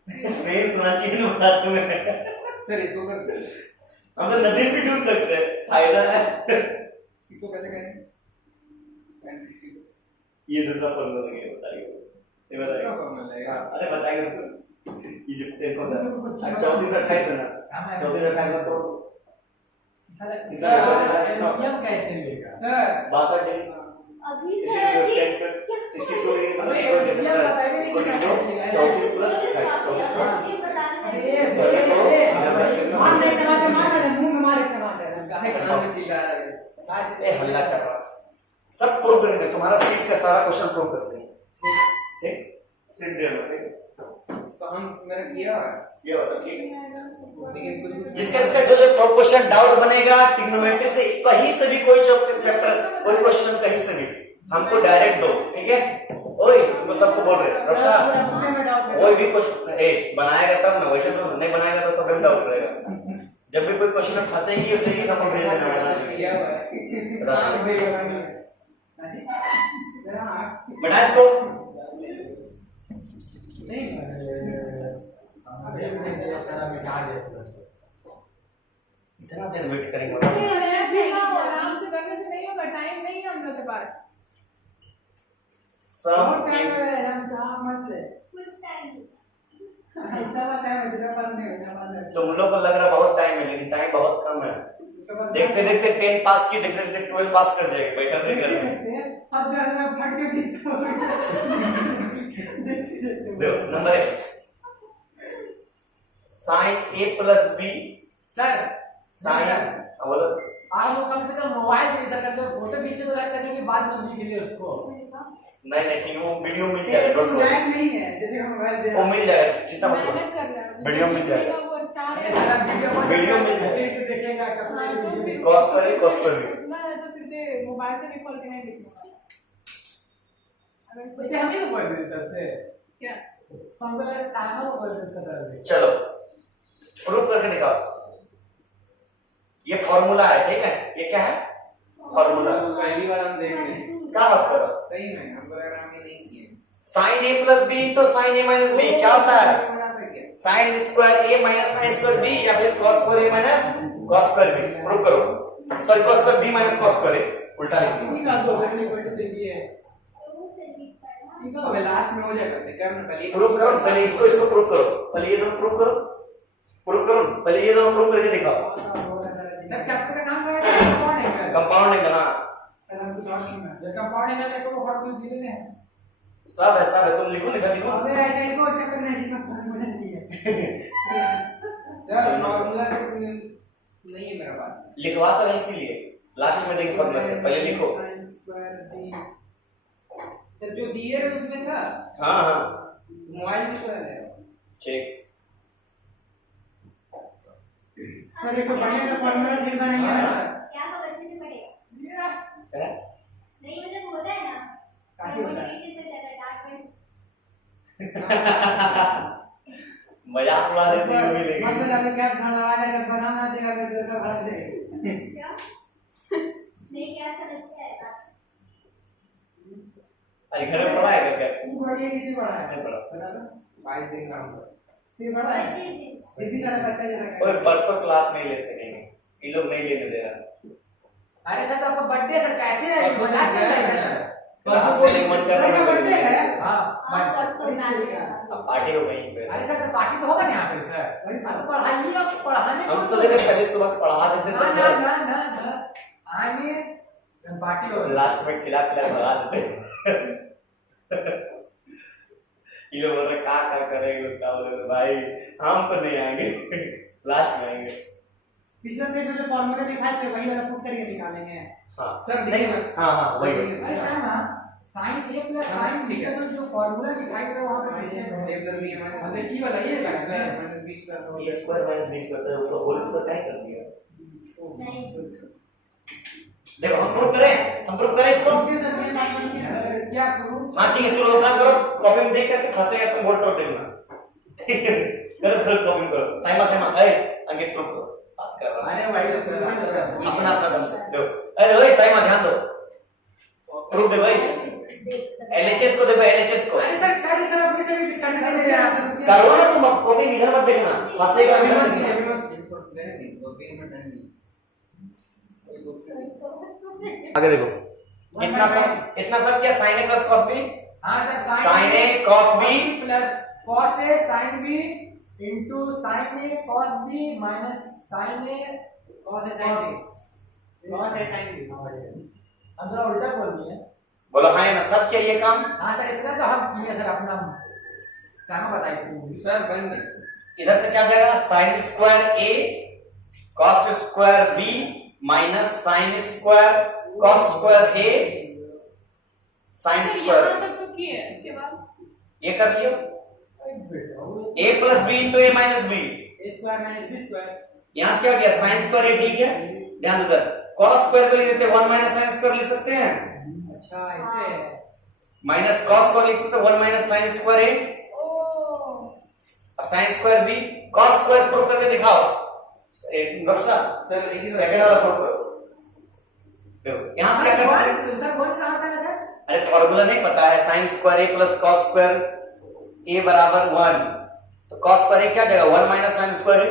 सही सुना चाहिए ना बात तुम्हें। सर इसको कर, हम तो नदी भी डूब सकते हैं, फायदा है। इसको कैसे करें? ये दूसरा फॉर्मूला लगेगा, बताइए ये बताइए। फॉर्मूला लगेगा। अरे बताइए ये जो देखो सर 34 28 है ना, 34 28 तो सर एलसीएम कैसे लेगा सर 62 डिग्री अभी 62 सर डिग्री क्या 62 डिग्री अबे एलसीएम बताएगा नहीं कि कैसे लेगा। 34 प्लस 28 24 प्लस ये बताना है। मान नहीं करवाते, मान नहीं मुंह में मारे करवाते हैं। काहे कान में चिल्ला रहा है? ए हल्ला कर रहा सब प्रूव कर देंगे, तुम्हारा सीट का सारा क्वेश्चन प्रूव कर देंगे। ठीक सीट दे लो, ठीक तो हम मेरा किया है, ये होता ठीक है। लेकिन कुछ जिसका इसका जो क्वेश्चन डाउट बनेगा ट्रिग्नोमेट्री से कहीं से भी कोई चैप्टर कोई क्वेश्चन कहीं से भी हमको डायरेक्ट दो, ठीक है? ओए तुम सबको बोल रहे रक्षा कोई भी क्वेश्चन ए बनाएगा तब ना, वैसे तो नहीं बनाएगा तो सब डाउट रहेगा। जब भी कोई क्वेश्चन में फंसेंगी उसे ये नंबर भेज देना किया हुआ है बता इसको। इतना देर वेट करेंगे नहीं, relax जाओ, आराम से करने से नहीं होगा, टाइम नहीं है हम लोग के पास। सब टाइम है हम चाह मत ले कुछ टाइम ऐसा बात है मेरे पास नहीं है तुम लोग को लग रहा बहुत टाइम है लेकिन टाइम बहुत कम है। देखते देखते 10 पास की, देखते देखते 12 पास कर जाएगी। बैठा रहे घर में। अब घर में फट के ठीक हो देखो number 1 sin a plus b sir sin बोलो। आप वो कम से कम मोबाइल से कर दो, फोटो खींच के तो रख सकेंगे, बाद में लिख लिए उसको। नहीं नहीं ठीक है, वो वीडियो मिल जाएगा। तो टाइम नहीं है जैसे हम मोबाइल दे वो मिल जाएगा, चिंता मत मेहनत करो। कर रहा है। वीडियो मिल जाएगा। वो 4 अरे सर आप वीडियो वीडियो मिल जाएगा। सीट देखेगा कितना वीडियो कॉस पर भी ना है तो फिर मोबाइल से भी खोल के नहीं लिखना वाला। अगर ये हमें तो बोल दी तरफ से क्या हमको लगा सामा को बोल दे उसका तरफ से। चलो प्रूव करके दिखाओ। ये फॉर्मूला है, ठीक है? ये क्या है? फॉर्मूला। पहली बार हम देख रहे हैं क्या बात करो? सही में हमको लग रहा है हमने नहीं किए sin a plus b तो sin a minus b क्या होता है? sin square a minus sin square b या फिर cos square a minus cos square b। Prove करो। Sorry cos square b minus cos square a, उल्टा लिख दिया। निकाल दो बैटरी बैटरी दे दिए अबे लास्ट में हो जाएगा कर ना पहले प्रूव करो, पहले इसको प्रूव करो। पहले ये दोनों प्रूव करो। पहले ये दोनों प्रूव करके दिखाओ। सर चैप्टर का नाम क्या है? Compound angle. Compound angle. हाँ सर हम कुछ और सुनना जो कंपाउंड एंगल है को फॉर्मूला दिए हैं। सब है तुम लिखो लिखो। अबे ऐसे एक और चक्कर नहीं जिसमें फॉर्मूला नहीं है सर फॉर्मूला से नहीं है मेरे पास लिखवा तो नहीं, इसीलिए लास्ट में देंगे फॉर्मूला से। पहले लिखो। सर जो दिए है उसमें था हाँ हाँ मोबाइल में तो है ठीक। सर ये तो बढ़िया सा फॉर्मूला सीट बनाइए ना सर क्या तो अच्छे से पढ़ेगा है? नहीं मतलब होता है ना काशी होता है मोटिवेशन से ज्यादा डार्क में मजाक उड़ा देती हो भी लेकिन मतलब अभी क्या खाना वाला जब बनाना देगा तो सब हाथ से क्या नहीं क्या समझते हैं बात अरे घर में पढ़ा है क्या? तू बढ़िया कितनी बड़ा है नहीं पढ़ा। बता दो 22 दिन का होगा ये बड़ा है अच्छे से इतनी सारा बच्चा जरा और परसों क्लास नहीं ले सकेंगे, ये लोग नहीं लेने दे रहा। अरे सर तो आपका बर्थडे सर कैसे है? मजाक चल रहा है सर। परसों को नहीं मन कर सर का बर्थडे रहा। है हाँ हाँ परसों में आएगा अब पार्टी हो गई पे। अरे सर तो पार्टी तो होगा ना यहाँ पे सर। हाँ तो पढ़ाइए, आप पढ़ाने हम को सोचे थे पहले सुबह पढ़ा देते ना ना ना ना ना आइए पार्टी होगा। लास्ट में खिला भगा देते। ये लोग बोल रहे क्या करेंगे, क्या बोले भाई हम तो नहीं आएंगे, लास्ट में आएंगे। पिछले पेज में जो फॉर्मूला दिखाए थे वही वाला पुट करके निकालेंगे हाँ सर नहीं देखिए ना हाँ हाँ वही अरे सर ना sin a plus sin b का जो फॉर्मूला दिखाई दे वहां पे पीछे a plus b minus अबे ये वाला ये a लगता है। minus b square होगा। ये स्क्वायर माइनस बी स्क्वायर तो होल स्क्वायर क्या कर दिया? नहीं देखो हम प्रूव करें इसको। ओके सर ये बात नहीं है अरे क्या प्रूफ? हाँ ठीक है, तुम लोग अपना करो, कॉपी में देख करके फंसेगा तो बोर्ड तोड़ देना। करो कॉपी में करो। साइमा ए अंकित प्रूव करो, बात कर रहा अरे भाई तो सर अपना दम से दो। अरे ओए साइमा ध्यान दो, प्रूफ दे भाई। एलएचएस को देखो, एलएचएस को अरे सर करे सर अपने से भी करने दे रहे हैं सर। करो ना तुम, कॉपी इधर मत देखना, फंसेगा अभी इधर मत देखना। अभी मत इनपुट देने दी 2-3 मिनट नहीं कोई सोच आगे देखो, इतना सब क्या sin a plus cos b? हाँ sir sin a cos b plus cos a sin b into sin a cos b minus sin a कौन से साइन दी कौन से साइन दी हम थोड़ा उल्टा बोल दिए। बोलो हाँ ना, सब क्या ये काम? हाँ सर इतना तो हम किए सर अपना सामा बताइए प्रूफ। सर बन गए इधर से क्या जाएगा? sin square a cos square b minus sin square cos square a sin square. यहाँ तक तो किए हैं, इसके बाद ये कर लियो, a plus b into a minus b। a square minus b square यहाँ से क्या गया? sin स्क्वायर a, ठीक है? ध्यान दो, cos स्क्वायर को लिख देते 1 माइनस sin स्क्वायर लिख सकते हैं, अच्छा ऐसे माइनस cos को लिख सकते 1 माइनस sin स्क्वायर a ओ sin square b। cos square prove करके दिखाओ, दीपक सर सर एक ही सेकंड वाला प्रूव करो। देखो यहाँ से क्या कर सकते हैं? सर वन कहाँ से आया सर? अरे फॉर्मूला नहीं पता है, साइन स्क्वायर ए प्लस कॉस स्क्वायर ए बराबर 1, तो कॉस स्क्वायर ए क्या जाएगा 1 माइनस साइन स्क्वायर ए।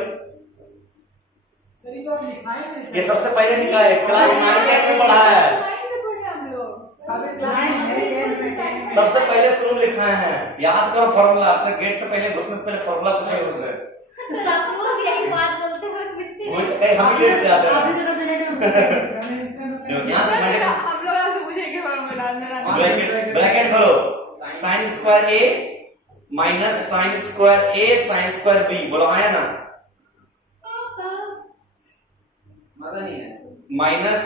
सर ये तो आप लिखाए थे सर। ये सबसे पहले निकाला है, क्लास 9 में पढ़ा है, नाइन में पढ़े हम लोग। अबे क्लास में सबसे पहले शुरू लिखा है। याद करो फॉर्मूला, आपसे गेट से पहले घुसने से पहले फॉर्मूला पूछेंगे तुमसे। सर आप रोज यही बात बोलते हुए पूछते हैं। कहीं हम ही लेट से आते हैं। अभी से देखो यहाँ से सर, ब्रैकेट हम लोग आपसे पूछेंगे फॉर्मूला अंदर ब्रैकेट खोलो, sine square A minus sine square A sine square B, बोलो आया ना, मजा नहीं है। Minus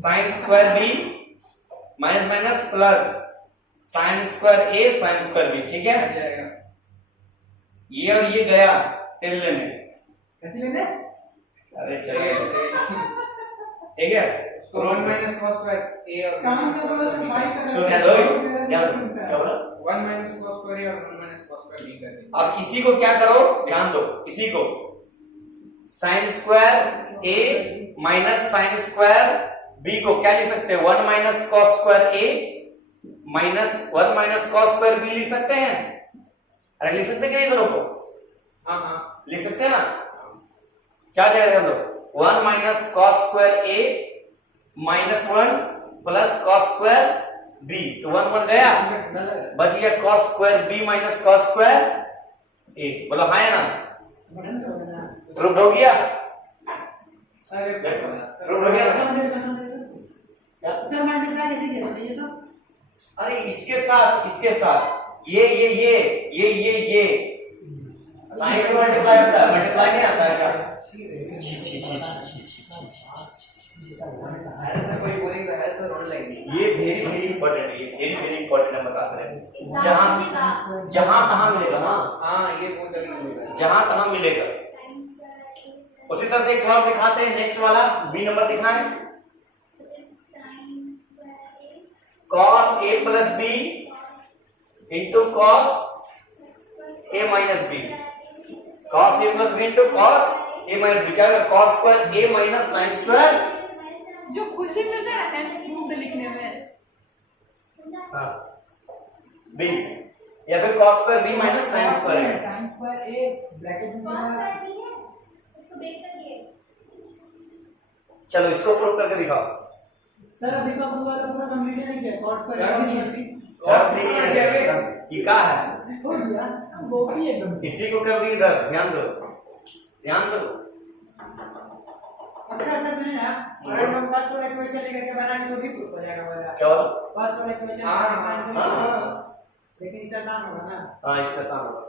sine square B minus minus plus sine square A sine square B, ठीक है। हट जाएगा। ये और ये गया तेलने में, कैसे लेने? अरे चलिए ठीक है। उसको 1 माइनस cos स्क्वायर a और काम का बोला सर भाई का। सुन क्या दो क्या बोला? 1 माइनस cos स्क्वायर a और 1 माइनस cos स्क्वायर b कर देंगे। अब इसी को क्या करो, ध्यान दो, इसी को sine square A minus sine square B को क्या लिख सकते हैं, 1 minus cos square A minus 1 minus cos square B लिख सकते हैं। अरे लिख सकते हैं क्या दोनों को? हाँ हाँ लिख सकते हैं ना? क्या जाएगा हम लोग, 1 minus cos square A minus 1 plus cos square B, तो 1 1 गया, बच गया cos square B minus cos square A, बोलो हाँ या ना? बटन से होगा ना। प्रूफ हो गया? अरे प्रूफ हो गया? सर मैं लिखना कैसे किया बताइए तो? अरे इसके साथ ये साइन में मल्टीप्लाई होता है, मल्टीप्लाई नहीं आता है क्या? छी छी छी छी छी छी ऐसा कोई बोलेगा ऐसा ऑनलाइन ये वेरी इंपॉर्टेंट है, ये वेरी इंपॉर्टेंट है, बता रहे हैं। जहां तहां मिलेगा ना, हाँ ये फोन करके बोलेगा। जहां तहां मिलेगा। उसी तरह से एक और दिखाते हैं, नेक्स्ट वाला बी नंबर दिखाएं, cos a plus B into cos a minus B, cos a plus B into cos a minus B, क्या होगा cos square a minus sine square जो खुशी मिलता है हेंस प्रूफ लिखने में। बी, या फिर cos square b minus sine square. Sine square A bracket में उसको ब्रेक कर दिए। चलो इसको प्रूव करके दिखाओ। सर अभी का पूरा कंप्लीट नहीं किया cos स्क्वायर कर दिए। कर दिए, ये क्या है? हो गया वो भी एकदम। इसी को कर दिए इधर, ध्यान दो ध्यान दो। अच्छा सुनिए ना, अगर हम फर्स्ट वाला क्वेश्चन लेकर के बनाने को भी प्रूफ हो जाएगा वाला। क्या हुआ? फर्स्ट वाला क्वेश्चन हाँ, लेकिन इससे आसान होगा ना। हाँ इससे आसान होगा।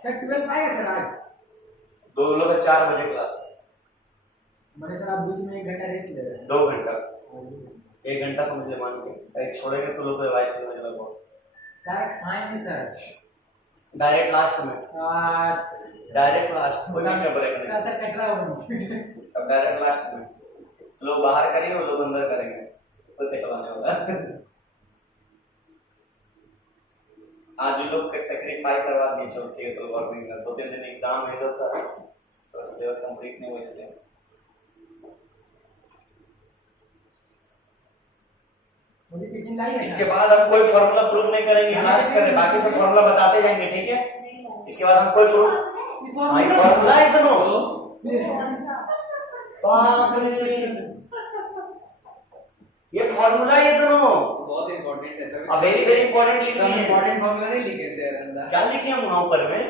सर 12 आएगा सर आज। दो लोग का 4 बजे क्लास है, मैंने सर आप बीच में 1 घंटा रेस्ट ले रहे 2 घंटा, 1 घंटा समझ ले, मान के एक छोड़ेंगे तो लोग लाइफ में लगा बहुत। सर खाएंगे सर डायरेक्ट लास्ट में, डायरेक्ट लास्ट, कोई पीछे ब्रेक नहीं। सर कचरा हो अब डायरेक्ट लास्ट में लोग बाहर करेंगे और लोग अंदर करेंगे, कोई चलाने वाला। आज जो लोग सेक्रीफाई करवा दिए चलती है तो गवर्नमेंट का 2-3 दिन एग्जाम है था तो सिलेबस कंप्लीट नहीं हुआ इसलिए। इसके बाद हम कोई फॉर्मूला प्रूव नहीं करेंगे, लास्ट करें, बाकी सब फॉर्मूला बताते जाएंगे, ठीक है। इसके बाद हम कोई प्रूव, हाँ ये फॉर्मूला है दोनों, बाप रे ये फॉर्मूला ये दोनों बहुत इंपॉर्टेंट है। अब वेरी इंपॉर्टेंट लिखी है। इंपॉर्टेंट फॉर्मूला नहीं लिखे थे अंदर। क्या लिखे हम वहां ऊपर में?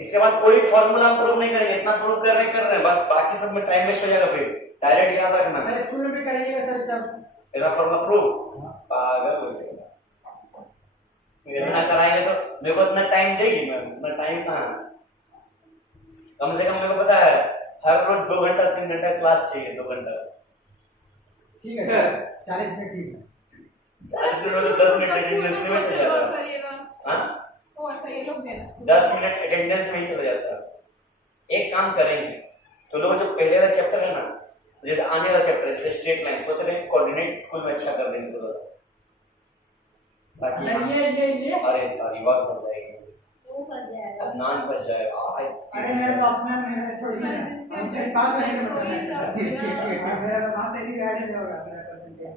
इसके बाद कोई फॉर्मूला प्रूव नहीं करेंगे, इतना प्रूव कर रहे हैं, बाकी सब में टाइम वेस्ट हो जाएगा, फिर डायरेक्ट याद रखना। सर स्कूल में भी करिएगा सर सब। इतना फॉर्मूला प्रूव पागल हो जाएगा, इतना कराएंगे तो मेरे को इतना टाइम देगी, मैं इतना टाइम कहाँ, कम से कम मेरे को पता है हर रोज 2 घंटा 3 घंटा क्लास चाहिए, 2 घंटा। ठीक है सर 40 मिनट ठीक है। 40 मिनट में 10 मिनट अटेंडेंस में चला जाता है। हाँ और सही लोग देना 10 मिनट अटेंडेंस में ही चला जाता है। एक काम करेंगे तो लोग जो पहले वाला चैप्टर है ना, जैसे आने वाला चैप्टर जैसे स्ट्रेट लाइन, सोच रहे हैं कोऑर्डिनेट स्कूल में अच्छा कर देंगे तो ताकि सर ये अरे सारी बात हो जाएगी। वो फंस जाएगा। अदनान फंस जाएगा। अरे मेरा तो ऑप्शनल है, छोड़ दिया। मेरे पास नहीं है, मेरा पास ऐसी गाइडेंस होगा मेरा परसेंटेज।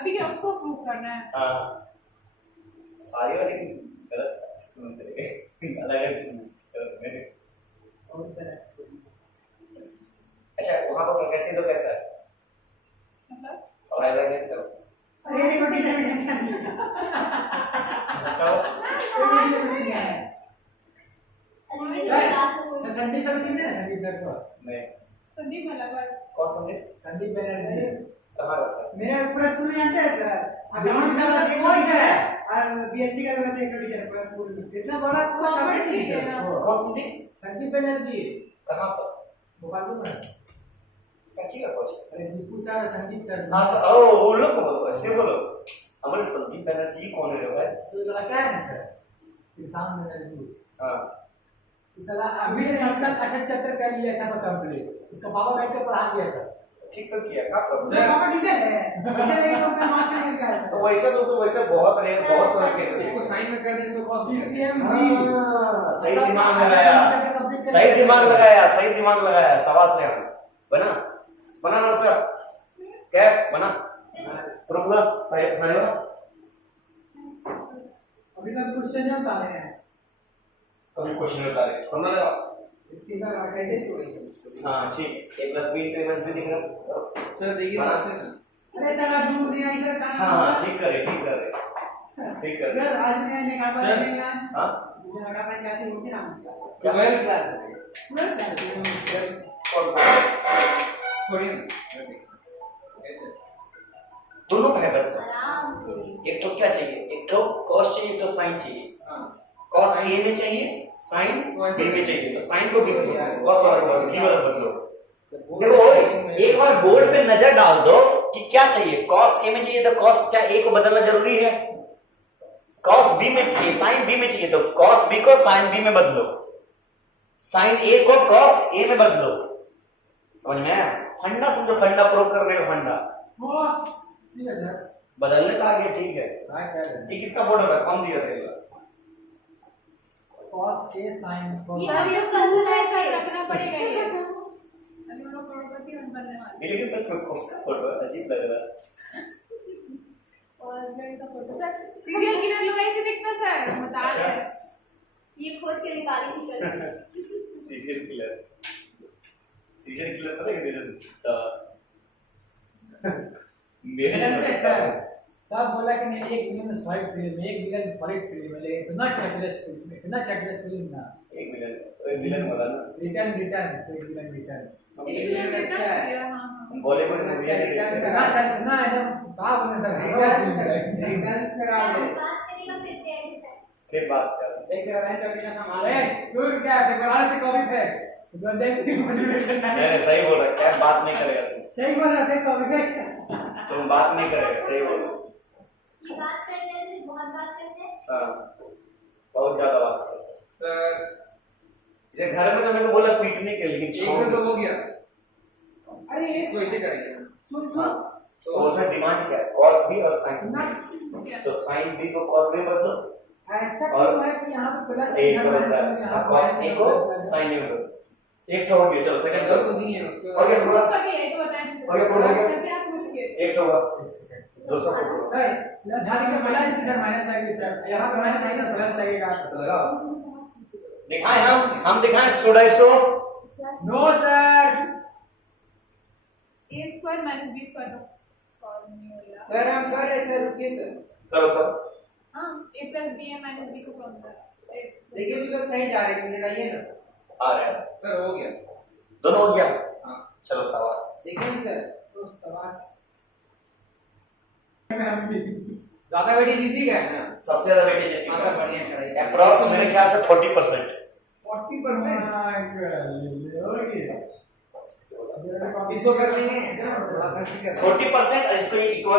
अभी क्या उसको प्रूव करना है? हाँ, सारी वाली गलत स्कूल में चले गए, अलग स्कूल में। और तरह अच्छा, वहाँ पर प्रकृति तो कैसा है? मतलब और आइवा कैसा है? अरे ये कोई टीचर नहीं है। बताओ। हाँ, तो सही है। अरे ये सर, क्लास में सर संदीप सर चिन्ह है, संदीप सर को। नहीं, संदीप मलकवाल। कौन समझे? संदीप बनर्जी। कहाँ रहता है? मेरा पूरा स्कूल में जानते हैं सर। अब हाँ, बीएससी का हाँ, बस एक हाँ, टीचर है और बीएससी का भी बस एक टीचर है पूरा स्कूल में। इतना बड़ा पूरा कॉमर्स चौबीस ही है ना। कौन समझे? संदीप बनर्जी कहाँ पर? गोपालपुर में। कच्ची का कोच? अरे दीपू सर, संदीप सर। हाँ सर, ओ वो लोग को बोलो, ऐसे बोलो। हमारे संदीप बनर्जी कौन है भाई? तो ये क्या है ना सर? किसान बनर्जी। हाँ, तो साला अभी संसद 68 चैप्टर कर लिया सब कंप्लीट। उसका पापा बैठ के पढ़ा दिया सर। ठीक तो किया, क्या प्रॉब्लम? उसका पापा टीचर है, इसलिए तो उतना मार्क्स नहीं निकाला है। तो वैसे तो वैसे बहुत रहे, बहुत सारे केसेस इसको हैं। साइन में कर दे इसको कॉस्ट पीसीएम हाँ, सही दिमाग लगाया, सही दिमाग लगाया, सही दिमाग लगाया, शाबाश रे हम। बना, बना ना सर? क्या बना? प्रॉब्लम सही सही बना? अभी तक क्वेश्चन नहीं बता रहे हैं। अभी क्वेश्चन बता रहे, करना लगा। इतनी बार कैसे छोड़ेंगे? हाँ ठीक, a plus b दिख रहा है। सर देखिए ना सर। अरे सर आज दूर नहीं आई सर कहाँ? हाँ ठीक करे, ठीक करे, ठीक करे। सर आज मैंने कहा था सर। नहीं आज। हाँ, मुझे लगा था क्या थी उनकी नाम से। ट्वेल्थ क्लास पूरा क्लास। छोड़िए ऐसे दोनों का है करता। आराम से। एक तो क्या चाहिए? एक तो cos चाहिए, एक तो sin चाहिए। हाँ cos a में चाहिए, sin b में चाहिए। तो sin को b में, cos वाला बदलो, b वाला बदलो। देखो ओए, एक बार बोर्ड पे नजर डाल दो कि क्या चाहिए। cos a में चाहिए तो cos क्या a को बदलना जरूरी है? cos b में चाहिए, sin b में चाहिए तो cos b को sin b में बदलो, sin a को cos a में बदलो। समझ में आया? फंडा समझो, फंडा प्रूव करने का फंडा। ठीक है सर। बदलने का आगे ठीक है। हाँ क्या है? ये किसका बोर्ड होगा? कौन दिया रहेगा? cos a sin cos ये सर ये हम कल लोग कर ऐसा रहे थे। रखना पड़ेगा ये। अभी हम लोग करोड़पति बनने वाले। ये लेकिन सच में उसका फोटो अजीब लग रहा है। और हस्बैंड का फोटो सर, सीरियल किलर लोग ऐसे दिखते सर, बता रहे हैं। ये खोज के निकाली थी कल। सीरियल किलर, सीरियल किलर पता है किसे दिखता? मेरे जानते जैसा हैं सर, सब बोला कि नहीं एक विलन सॉलिड फिल्म है, एक विलन सॉलिड फिल्म है, लेकिन इतना चैकलेस फिल्म है, इतना चैकलेस फिल्म ना। एक विलन बोला ना, रिटर्न रिटर्न से विलन रिटर्न। एक मिनट अच्छा है। हाँ हाँ। बॉलीवुड मूवी है ना सर ना एकदम का बोलने सर रिटर्न्स करा दे। बात करेगा फिर तेरे से। फिर बात कर। देख रहे हैं तो बिना संभाले। अरे सुन क्या है बनारस से कॉपी पे जो देखते मोटिवेशन ना मैंने सही बोला, क्या बात नहीं करेगा तुम? सही बोल रहा है कॉपी पे। तुम बात नहीं करेगा, सही बोलो। ये बात करते हैं फिर बहुत बात करते हैं। हाँ, बहुत ज्यादा बात करते हैं। सर इसे घर में तो मैंने बोला पीटने के लिए, एक में तो हो गया। अरे ये इसको ऐसे करेंगे सुन सुन तो उसमें डिमांड क्या है? cos b और sin सुनना b। तो sin b को cos b में बदलो, ऐसा और क्यों है कि यहाँ पे प्लस एक यहाँ होता माइनस है, यहाँ cos a को माइनस sin a में बदलो। एक तो हो गया, चलो सेकंड दो करो। तो दिए हैं उसको। हो गया पूरा? प्रूफ करके एक तो बताएं मुझे। हो गया, पूरा हो गया? करके आप प्रूफ किए। एक तो हुआ, दूसरा फोटो सर यहाँ देखिए प्लस इधर माइनस लगेगा सर, यहाँ पे माइनस आएगा प्लस लगेगा। लगाओ। दिखाएं हम दिखाएं सोडाइसो। No sir a square minus b square का फॉर्मूला। सर हम कर रहे सर, रुकिए सर। करो करो। हाँ a प्लस b है माइनस b को फॉर्मूला। देखिए भी सर सही जा रहे हैं, लगाइए ना। आ रहा है, सर हो गया। दोनों हो गया। हाँ चलो शाबाश। देखिए ना सर। तो सवाल ज्यादा वेटेज इसी का है ना। सबसे ज्यादा वेटेज इसी ज्यादा का बढ़िया चढ़ाई। अप्रॉक्स मेरे ख्याल से 40%। 40%। इसको इसको कर लेंगे थोड़ा कंसीडर। 40% और इसको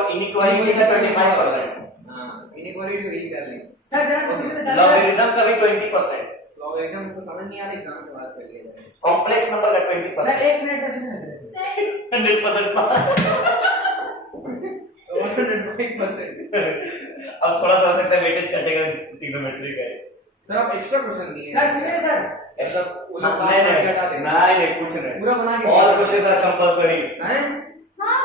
इनइक्वालिटी का 25%। हाँ इनइक्वालिटी वही कर लेंगे। सर जरा सा सुनिए सर लॉगरिथम का भी 20%। लॉगरिथम को समझ नहीं आ रहा, एग्जाम के बाद कर लिया जाएगा। कॉम्प्लेक्स नंबर का सर 20%। एक मिनट सर सुनिए सर 100%। 105%। अब थोड़ा सा हो सकता है वेटेज घटेगा, ट्रिग्नोमेट्री का है। सर आप एक्स्ट्रा क्वेश्चन दिए सर सुनिए सर, एक्स्ट्रा वो लोग नहीं काट के हटा देंगे। नहीं कुछ नहीं, पूरा बना के ऑल क्वेश्चंस आर कंपलसरी। हैं हाँ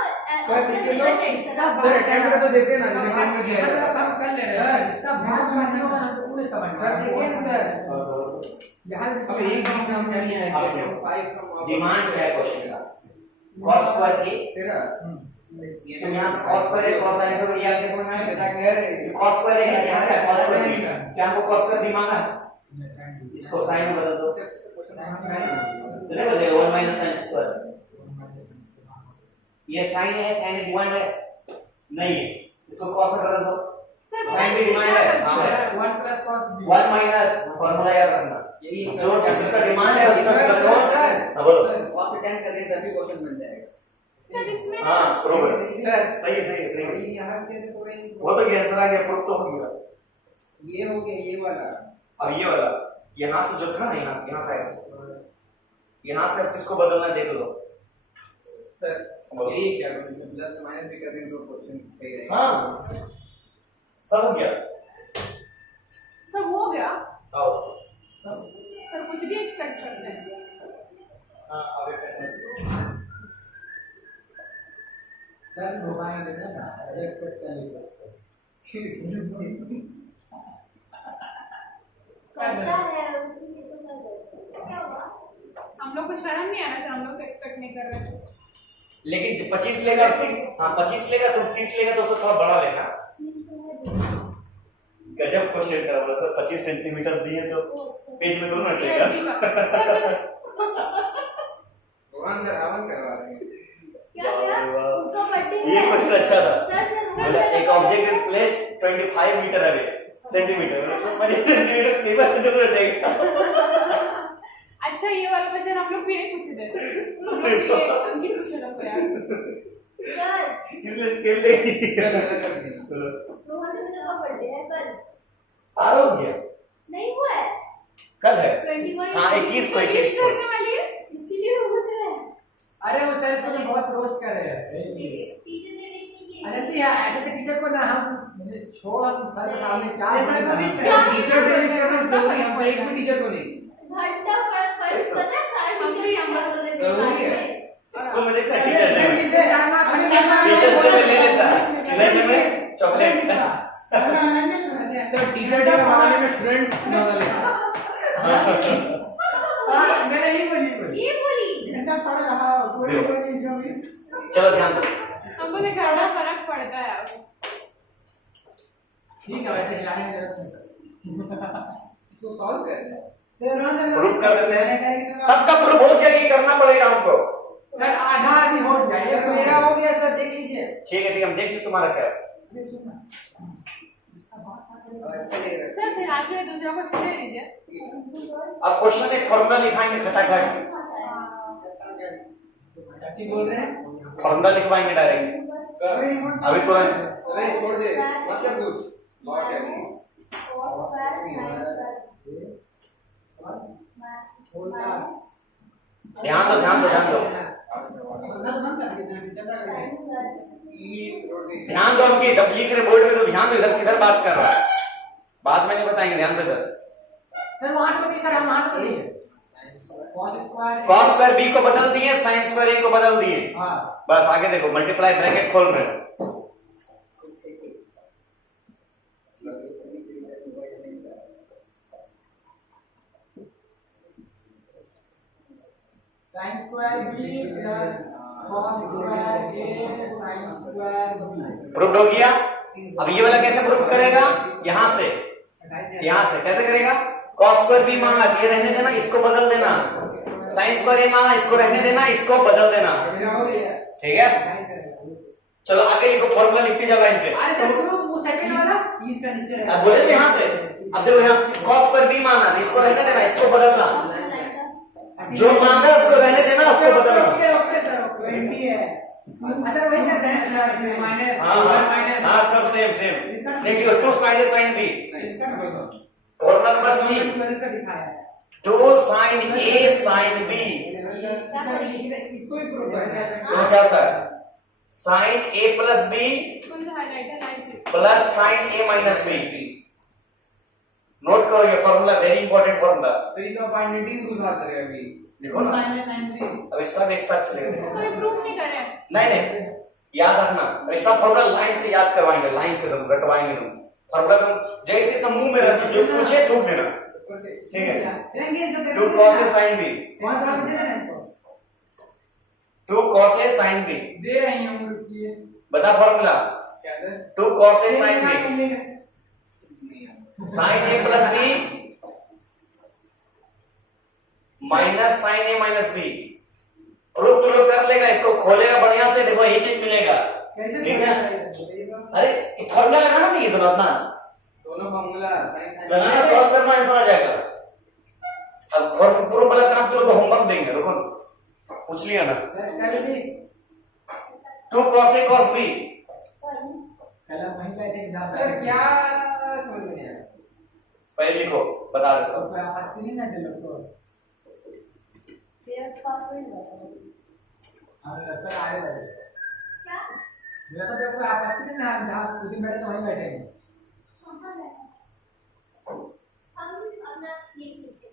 सर, ठीक है, ऑप्शन ऐसा सर चाहिए सर अटेम्प्ट का तो देते हैं ना, जैसे अटेम्प्ट में दिया जाता है। हम कर ले रहे हैं इसका बहुत मानने होगा ना, तो पूरे समझ सर देखिए ना सर, यहाँ से अब एक एग्जाम नहीं है आप कि सुनो। 5 फ्रॉम डिमांड क्या है क्वेश्चन का? cos स्क्वायर a, तेरा तुम यहाँ से cos square a cos sin square ये आपके समझ में आया? बेटा कह रहे cos स्क्वायर a यहाँ क्या cos स्क्वायर b, क्या हमको cos स्क्वायर b मांगा है? इसको sin में बदल दो, चलेगा? देखो 1 माइनस sin स्क्वायर, ये sin है, sin डिमांड है नहीं है, इसको cos से बदल दो, सर sin भी डिमांड है, हाँ है 1 plus cos b 1 minus formula याद रखना, यही जो जिसका डिमांड है उसका बदल दो। हाँ बोलो। cos अटेम्प्ट कर दें तभी क्वेश्चन बन जाएगा। सर इसमें हाँ बरोबर, सर सही है सही है सही है, यहाँ कैसे पढ़ेंगे? वो तो आंसर आ गया, प्रूफ तो हो गया। ये हो गया ये वाला, अब ये वाला यहाँ से जो था ना, यहाँ से आएगा, यहाँ से अब किसको बदलना है देख लो। सर यही क्या करूं, प्लस माइनस भी कर दें तो क्वेश्चन सही रहेगा। हाँ सब हो गया। सब हो गया। आओ सर कुछ भी एक्सपेक्ट करते हैं। हाँ आगे करना। सर मोबाइल देखना ना, एक्सपेक्ट कर लीजिए करता है उसी के तो कर देता है। क्या हुआ? हम लोग को शर्म नहीं आ रहा, हम लोग एक्सपेक्ट नहीं कर रहे थे। लेकिन 25 लेगा 30, हाँ 25 लेगा तुम 30 लेगा तो उसको थोड़ा बड़ा लेना। गजब क्वेश्चन करा बोला सर, 25 सेंटीमीटर दिए तो पेज में दोनों ये हटेगा। भगवान सर हवन करवा रहे हैं। क्या क्या? उनका बर्थडे ये है। क्वेश्चन अच्छा था। सर बोला एक object is placed 25 metre away, centimetre, मतलब 25 सेंटीमीटर पेपर की जरूरत है। अच्छा ये वाला क्वेश्चन हम लोग भी नहीं पूछे थे। हम लोग ये अंकित पूछे थे यार। सर इसलिए स्केल लेगी। सर अलग कर देना। रोहन सर का बर्थडे है कल। आ हो गया, नहीं हुआ है। कल है। 21 हाँ 21 को 21 को। करने वाली है। इसीलिए वो पूछ रहे हैं। अरे वो सर इसको बहुत रोस्ट कर रहे हैं। टीचर से विश नहीं की। अरे नहीं यार, ऐसे टीचर को ना हम छोड़, हम सर के सामने क्या सर को विश क्या? टीचर डे विश करना जरूरी है, हम एक भी टीचर को नहीं। घंटा फर्क पता है सारे टीचर जरूरी है। इसको मैं देखता टीचर डे में, टीचर टीचर्स डे में ले लेता है, चिल्ड्रन डे में चॉकलेट। सर टीचर डे का बहाने में स्टूडेंट मजा लेगा। मैंने ही बोली ये बोली। घंटा पड़ रहा कोई कोई जो भी चलो ध्यान दो। हमको देखा बड़ा फर्क पड़ता है यार। ठीक है, वैसे हिलाने की जरूरत नहीं। इसको सॉल्व कर रहे हैं। प्रूफ कर देते हैं, सबका प्रूफ हो गया कि करना पड़ेगा हमको। सर आधा भी हो जाए तो मेरा हो गया सर, देख लीजिए। ठीक है हम देख ली तुम्हारा क्या है। अच्छा लग रहा है। सर फिर आगे दूसरा क्वेश्चन ले लीजिए। अब क्वेश्चन एक फॉर्मूला लिखाएंगे खटाखट, अच्छी बोल रहे हैं। फॉर्मूला लिखवाएंगे डायरेक्ट अभी तुरंत। अरे छोड़ दे, मत कर कुछ। लॉट है। ध्यान दो ध्यान दो ध्यान दो ध्यान दो, उनकी जब लिख रहे बोर्ड में तो ध्यान दो, इधर किधर बात कर रहा है, बाद में नहीं बताएंगे, ध्यान दो इधर। सर वहां से बताइए, सर हम वहां से बताइए। cos square cos square b को बदल दिए, sin स्क्वायर a को बदल दिए, हां बस आगे देखो मल्टीप्लाई ब्रैकेट खोल रहे हो। sin square b plus cos square a sin square b। Proof हो गया। अब ये वाला कैसे प्रूफ करेगा, यहां से कैसे करेगा, cos स्क्वायर b मांगा ये रहने देना, इसको बदल देना, sin स्क्वायर a मांगा इसको रहने देना, इसको बदल देना, ठीक है। चलो आगे लिखो, फॉर्मूला लिखते जाओ लाइन से। अरे सर वो सेकंड वाला 30 का नीचे अब बोले तो यहाँ से, अब देखो यहाँ cos स्क्वायर b मांगा इसको रहने देना, इसको बदलना, जो मांगा उसको रहने देना, उसको बदलना। ओके ओके सर ओके 20 है। अच्छा वही करते हैं सर, माइनस हाँ हाँ सब सेम देखिए, 2 sin b, formula number C, 2 sin a sin b, इसको भी प्रूफ है। सो क्या होता है, sin a प्लस b कौन सा highlighter light plus sin a minus b, note करो ये फॉर्मूला, वेरी इंपॉर्टेंट फॉर्मूला। तो ये तो क्वांटिटीज घुसा दे अभी। देखो ना, साइन है साइन भी अभी सब एक साथ चलेगा। इसको इम्प्रूव नहीं करें। नहीं याद रखना, ऐसा फॉर्मूला लाइन से याद करवाएंगे, लाइन से तुम रटवाएंगे तुम फॉर्मूला, तुम जैसे तुम मुंह में रखो, जो पूछे ठोक देना, ठीक है। रहेंगे इस 2 cos A sin B, बहुत बात दे देना इसको 2 cos A sin B, दे रही हूँ रुकिए। बता फॉर्मूला। क्या sir? 2 cos A sin B, नहीं sin A plus B minus sin A minus B। रुक तो लोग कर लेगा, इसको खोलेगा बढ़िया से, देखो ये चीज मिलेगा, कैसे ठीक है। अरे ये फॉर्मूला लगाना नहीं है तो अपना दोनों फॉर्मूला लगाना, सॉल्व करना, आंसर आ जाएगा। अब फॉर्मूला वाला काम तो होमवर्क देंगे, रुको पूछ लिया ना। सर कल भी 2 cos A cos B, कल आप वहीं बैठे के जा सर क्या समझ में नहीं आया। पहले लिखो, बता दे सब। कोई आपत्ति नहीं ना दिलो तो। तेरा पासवर्ड बताओ हाँ सर आए बैठे। क्या मेरा सब जब कोई आपत्ति से ना जहाँ उस दिन बैठे तो वहीं बैठेंगे। कहां है हम अपना ये सोचे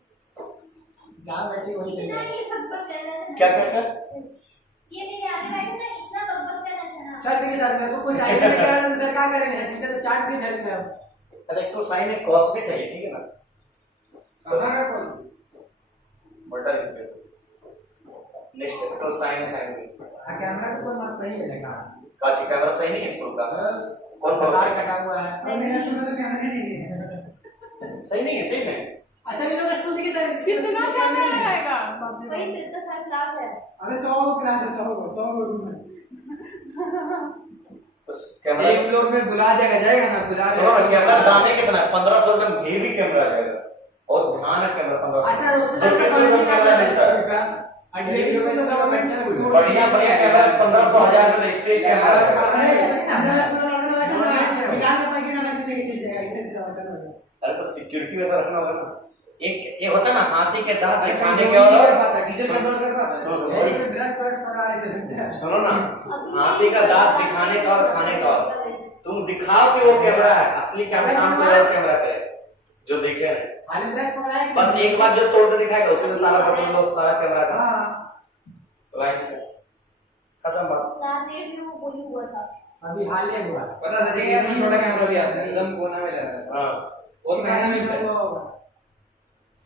जहाँ बैठे वहीं इतना चले। ये बकबक कर रहा है क्या क्या क्या? ये मेरे आगे बैठे ना इतना बकबक कर रहा था ना सर ठीक है सर, मेरे को कुछ आइडिया नहीं कर रहा था, सर क्या करेंगे, पीछे तो चाट के धर गए। अच्छा एक तो साइन है, cos भी चाहिए, ठीक है ना। हमारा कौन? बटा नेक्स्ट तो साइन है, साइन भी कैमरा को कोई मत सही है लगा। काची कैमरा सही नहीं है स्कूल का, कौन कौन सा कटा हुआ है। और मेरा सुना तो कैमरा नहीं है सही नहीं है, सही में अच्छा ये लोग स्कूल देखिए सर, कितना कैमरा लगाएगा? वही तो इतना सारा क्लास है अबे 100 क्लास है 100 रूम है उस कैमरा एक फ्लोर में बुला जाएगा ना, बुला सुनो ना, कैमरा दाम है कितना, 1500 रुपए में भी कैमरा आ जाएगा, और ध्यान है कैमरा 1500। अच्छा उससे दो ज्यादा किसी क्वालिटी का कैमरा मिलता है, का अगले स्कूल में सब अच्छा है। बढ़िया बढ़िया कैमरा 1500 1000 में एक से एक कैमरा अरे है। अंदर स्कूल वालों ने वैसे ना बिगाड़ के पैकेट में लेके चल जाएगा ऐसे ऑर्डर हो जाएगा अरे तो सिक्योरिटी वैसा रखना होगा ना। एक होता ना हाथी के दांत अरे दिखाने के कंट्रोल नहीं और कर पाता, टीचर कंट्रोल कर पाता। सुनो ब्रश ब्रश करवाने से सुनो ना, हाथी का दांत दिखाने का और खाने का और, तुम दिखाओ कि वो कैमरा है, असली कैमरा काम कोई और कैमरा करे जो देखे हैं। खाली ब्रश पकड़ाए बस एक बार जो तोड़ के दिखाएगा उसी में सारा पसंद लोग सारा कैमरा का हां लाइन से खत्म बात। क्लास 8 में वो बोली हुआ था अभी हाल ही हुआ। पता था ये एकदम छोटा कैमरा भी आता है, एकदम कोना में लगा है हां और महंगा मिलता है।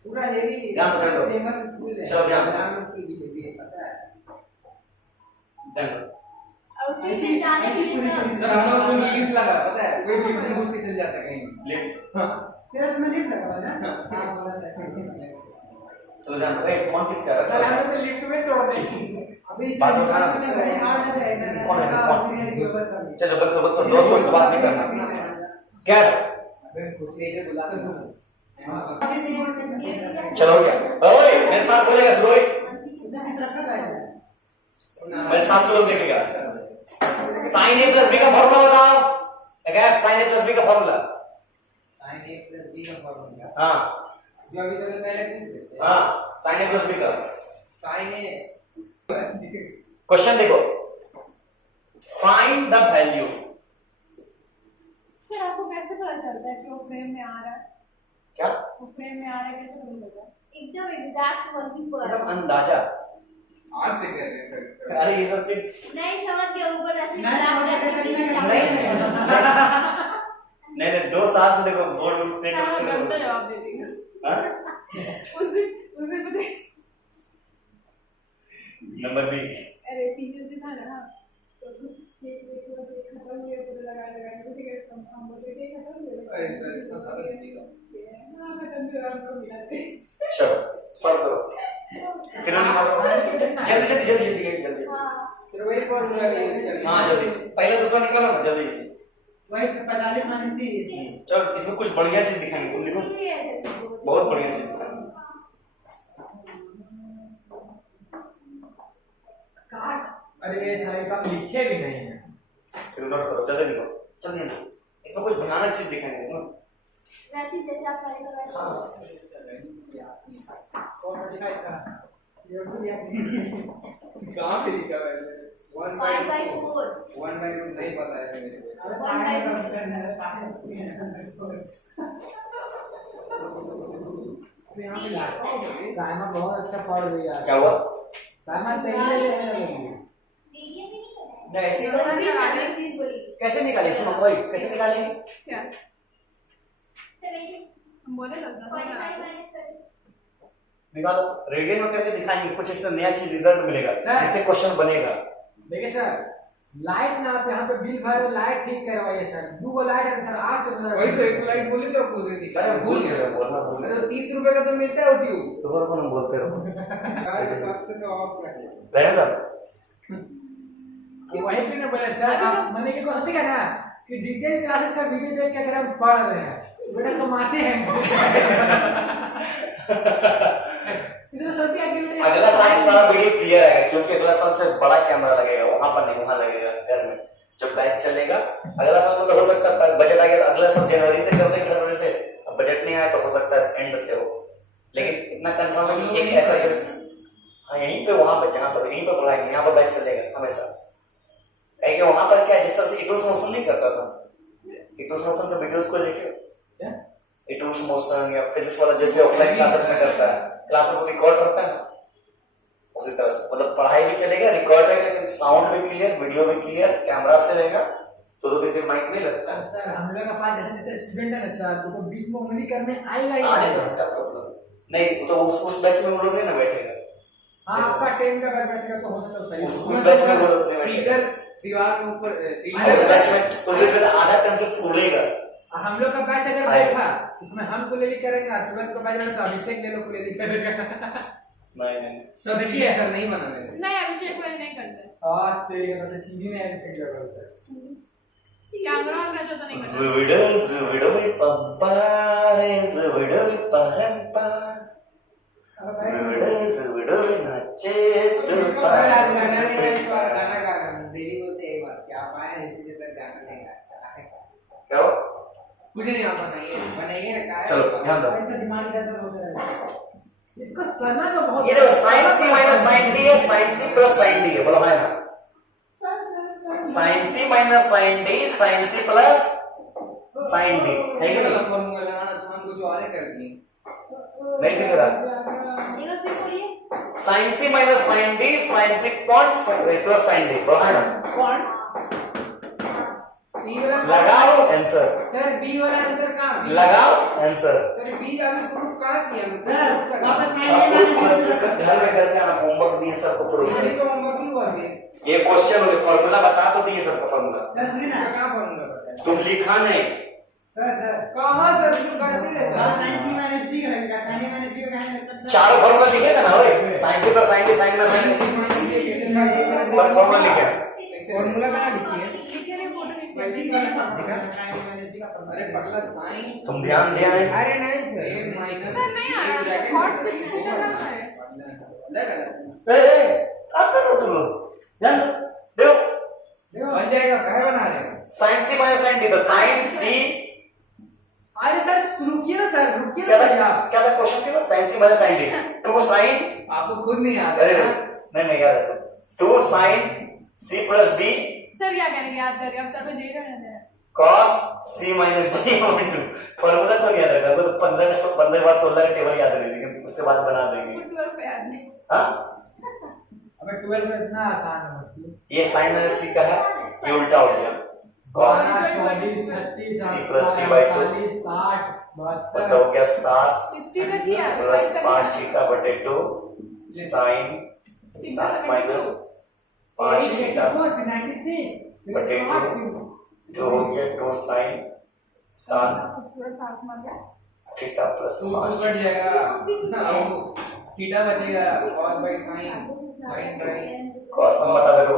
पूरा हेवी ध्यान दो। फेमस स्कूल है, चलो ध्यान दो। नाम उसकी भी है पता है। देन और उसी से जाने के लिए सर हम लोग उसमें लिफ्ट लगा, पता है कोई भी लिफ्ट में घुस के चल जाता है कहीं। लिफ्ट तेरा उसमें लिफ्ट लगा हुआ है ना हां बोला था चलो जान ए फोन किसका है? सर हम तो लिफ्ट में तोड़ देंगे। अभी बात उठाना। कौन है? कौन? चलो बत दोस्तों से बात नहीं करना क्या है? अबे घुसने के बुला दो। चलो हो गया। ओए मेरे साथ बोलेगा सुरोई, मेरे साथ तो लोग देखेगा। sin a plus b का फॉर्मूला बताओ। अगर sin a plus b का formula sin a plus b का फॉर्मूला हाँ जो अभी तक पहले पूछ रहे थे। हाँ sin a plus b का sin a क्वेश्चन देखो, फाइंड द वैल्यू। सर आपको कैसे पता चलता है कि वो फ्रेम में आ रहा है? क्या वो फ्रेम में आ रहा है कैसे पता चलता है? एकदम एग्जैक्ट वर्किंग पर मतलब अंदाजा। आज से कर रहे हैं सर। अरे ये सब चीज नहीं समझ के ऊपर ऐसे नहीं समझ के कैसे नहीं नहीं 2 साल से देखो बोर्ड से हाँ, गलत जवाब दे देगा। उसे उसे पता है। नंबर बी अरे पीछे से था ना, तो खत्म हो गया, पूरा लगा तो ठीक है, हम बोलते थे खत्म हो गया। अरे सर इतना सारा नहीं था। हाँ खत्म हो गया, हमको मिला थे। चलो सॉल्व करो, कितना निकालो जल्दी जल्दी जल्दी जल्दी जल्दी। हां फिर वही फॉर्मूला यूज करेंगे। हाँ जल्दी, पहले दूसरा निकालो ना जल्दी। वही 45 माइनस 30 चलो इसमें कुछ बढ़िया चीज दिखाएंगे, तुम लिखो बहुत बढ़िया चीज दिखाएंगे। काश अरे सर का लिखे भी नहीं है। फिर नोट करो, जल्दी लिखो जल्दी जल्दी, इसमें कुछ भयानक चीज दिखाएंगे ना। वैसे जैसे आप पहले कर रहे थे और 45 का ये भी कहाँ पे लिखा है? 5/4 1/2 नहीं पता है मेरे को। अरे 5 करना है तो यहाँ पे ला साइमा बहुत अच्छा पढ़ रही है। क्या हुआ? साइमा पहले लेने लगी। मीडियम में नहीं पता है। नहीं ऐसे ही अभी करो। आगे एक चीज बोली कैसे निकाले? सुनो भाई, कैसे निकालेंगे? क्या 70 हम बोले लगता 45 माइनस 30 निकालो, रेडियन में करके दिखाएंगे, कुछ इससे नया चीज रिजल्ट मिलेगा सर। जिससे क्वेश्चन बनेगा। देखिए सर, लाइट ना आप यहाँ पे बिल भर लाइट ठीक करवाइए सर। 2 लाइट है सर, आज से वही तो एक लाइट बोली तो पूछ रही थी। अरे भूल गया, बोलना भूल गया। अरे 30 रुपए का तो मिलता है वो ट्यूब। तो बोलो हम बोलते रहो। ऑफ कर दिया। रहेगा कि वही पे ना बोले सर, आप मैंने क्या सोचे क्या ना कि डिटेल क्लासेस का वीडियो देख के अगर हम पढ़ रहे हैं तो बेटा समाते हैं। इधर सोचिए कि बेटा अगला साल से सारा वीडियो क्लियर आएगा, क्योंकि अगला साल से बड़ा कैमरा लगेगा, वहां पर नहीं, वहां लगेगा घर में जब बैच चलेगा। अगला साल मतलब हो सकता है बजट आ गया तो अगला साल जनवरी से कर देंगे, फरवरी से। अब बजट नहीं आया तो हो सकता है एंड से हो, लेकिन इतना कंफर्म है कि एक ऐसा हाँ यहीं पे वहां पे जहां पर यहीं पे पढ़ाएंगे, यहाँ पर बैच चलेगा हमेशा। कि वहां पर क्या जिस तरह से इटोस मोशन नहीं करता था, इटोस मोशन के वीडियोस को देखिए, इटोस मोशन या फिजिक्स वाला जैसे ऑफलाइन क्लासेस में करता है, क्लासेस को रिकॉर्ड रहता है उसी तरह से, मतलब पढ़ाई भी चलेगा, रिकॉर्ड रहेगा, लेकिन साउंड भी क्लियर, वीडियो भी क्लियर, कैमरा से रहेगा, तो 2-3 माइक नहीं लगता है। सर हम लोग का पास जैसे जैसे स्टूडेंट है ना सर, तो बीच में उंगली करने आएगा ही आने दो, क्या प्रॉब्लम नहीं, तो उस बैच में वो लोग नहीं ना बैठेगा। हाँ आपका 10 का बैठेगा तो हो सकता है सही। उस बैच में वो लोग नहीं बैठेगा, स्पीकर दीवार के ऊपर उस बैच में उस दिन आधा कंसेप्ट उड़ेगा। हम लोग का बैच अगर बैठा इसमें हम कुलेली करेंगे, 12 का बैच तो अभिषेक ले लो कुलेली करेगा। नहीं सर देखिए सर नहीं बना मैंने। नहीं अभिषेक वाले नहीं करते। और तेरे का तो चीनी में अभिषेक लगा होता है। कैमरा ऑन रहता तो नहीं करते। जुविडो जुविडो पंपारे जुविडो परंपा जुविडो जुविडो नाचे तो गाना गा डेली होते एक बार क्या पाया इसलिए सर गाना नहीं गाता। क्या हो? कुछ नहीं आप बनाइए ना क्या। चलो ध्यान दो, ऐसा दिमाग इधर होता है। इसको सना का बहुत ये देखो sin c minus sin d है, sin c plus sin d है, बोलो है ना, sin c minus sin d, sin c plus sin d है कि नहीं? फॉर्मूला लगाना तो हम कुछ और कर दिए। नहीं दिख रहा? एक बार फिर बोलिए sin c minus sin d, sin c point plus sin d, बोलो है ना? कौन बी वाला लगाओ आंसर, सर बी वाला आंसर कहां? लगाओ आंसर। सर बी अभी प्रूफ कहां किया सर वापस सब लोग घर में करके आना, होमवर्क दिए सबको प्रूफ सर करें। तो हम क्यों हुआ फिर? ये क्वेश्चन हो, फॉर्मूला बता तो दिए सबको फॉर्मूला, सर सुनिए इसका ना कहां फॉर्मूला बताया? तुम लिखा नहीं। सर कहां सर क्यों करते हैं सर? साइन सी माइनस डी का साइन ए माइनस डी का कहने लग सकता है। चार फॉर्मूला लिखे थे ना भाई, sin c plus sin d, sin में sin सब फॉर्मूला लिखे हैं। फॉर्मूला कहां लिखी है? लिखे नहीं फोटो खींच वैसे ही के। वाला दिखा साइन ए माइनस डी का फॉर्मूला। अरे पगला साइन। तुम ध्यान दिया है? अरे नहीं सर ये माइनस सर नहीं आया, सर हॉट 60 का नाम है। अलग अलग ए क्या कर रहे हो तुम लोग? ध्यान दो, देखो बन जाएगा कहे बना रहे हैं। sin c minus sin d, तो sin c अरे सर रुकिए ना सर, रुकिए क्या ना था? भैया। क्या था क्वेश्चन? क्या था? sin c minus sin d, 2 sin, आपको खुद नहीं आता अरे है। नहीं याद है, 2 sin c plus d sir क्या करेंगे, याद करके अब सर पे जी रहने हैं। cos c minus d over 2। Formula तो नहीं याद रखा, वो तो 15 बार 16 का टेबल याद रहे, लेकिन उसके बाद बना देंगे। वो 12 पे याद नहीं। हाँ, अबे 12 में इतना आसान है मतलब। ये sin minus c का है, ये उल्टा हो गया, cos 24 36 C plus D by 2 48 60 मतलब 72 हो गया 7 60 तक ही है, प्लस 5 तक 5 थीटा बटे 2 sin 7 माइनस 5 थीटा 96 बटे 2 हो गया 2 sin 7 खूबसूरत पास मार गया। थीटा प्लस तो 5 कट जाएगा ना, आपको थीटा बचेगा cos by sin sin by cos हम बता दो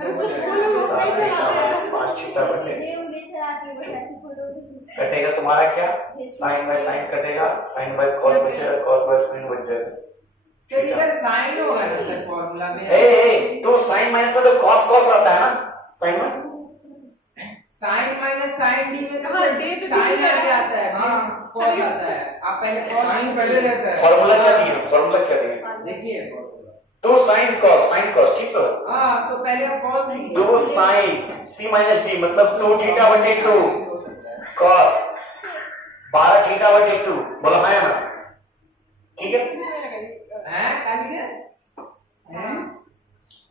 अरे उसको बोलो वो सही 7 थीटा चला रहा माइनस है। 5 थीटा बटे ये उन्हें चला के बस ऐसे फोटो कटेगा तुम्हारा क्या, sin बाय sin कटेगा, sin बाय cos बचेगा, cos बाय sin बच जाएगा। सर इधर sin होगा ना सर फॉर्मूला में। तो sin माइनस में तो cos रहता है ना sin में, sin माइनस sin d में हाँ, d तो sin d लग जाता है, हाँ। cos आता है। आप पहले cos sin पहले रहता है। फॉर्मूला क्या दिए, फॉर्मूला क्या दिए, देखिए फॉर्मूला। 2 sin cos ठीक तो हाँ तो पहले आप cos नहीं 2 sin c माइनस d मतलब 2 थीटा बटे 2 cos 12 थीटा बटे 2, बोलो हाँ या ना? ठीक है, हैं क्या किया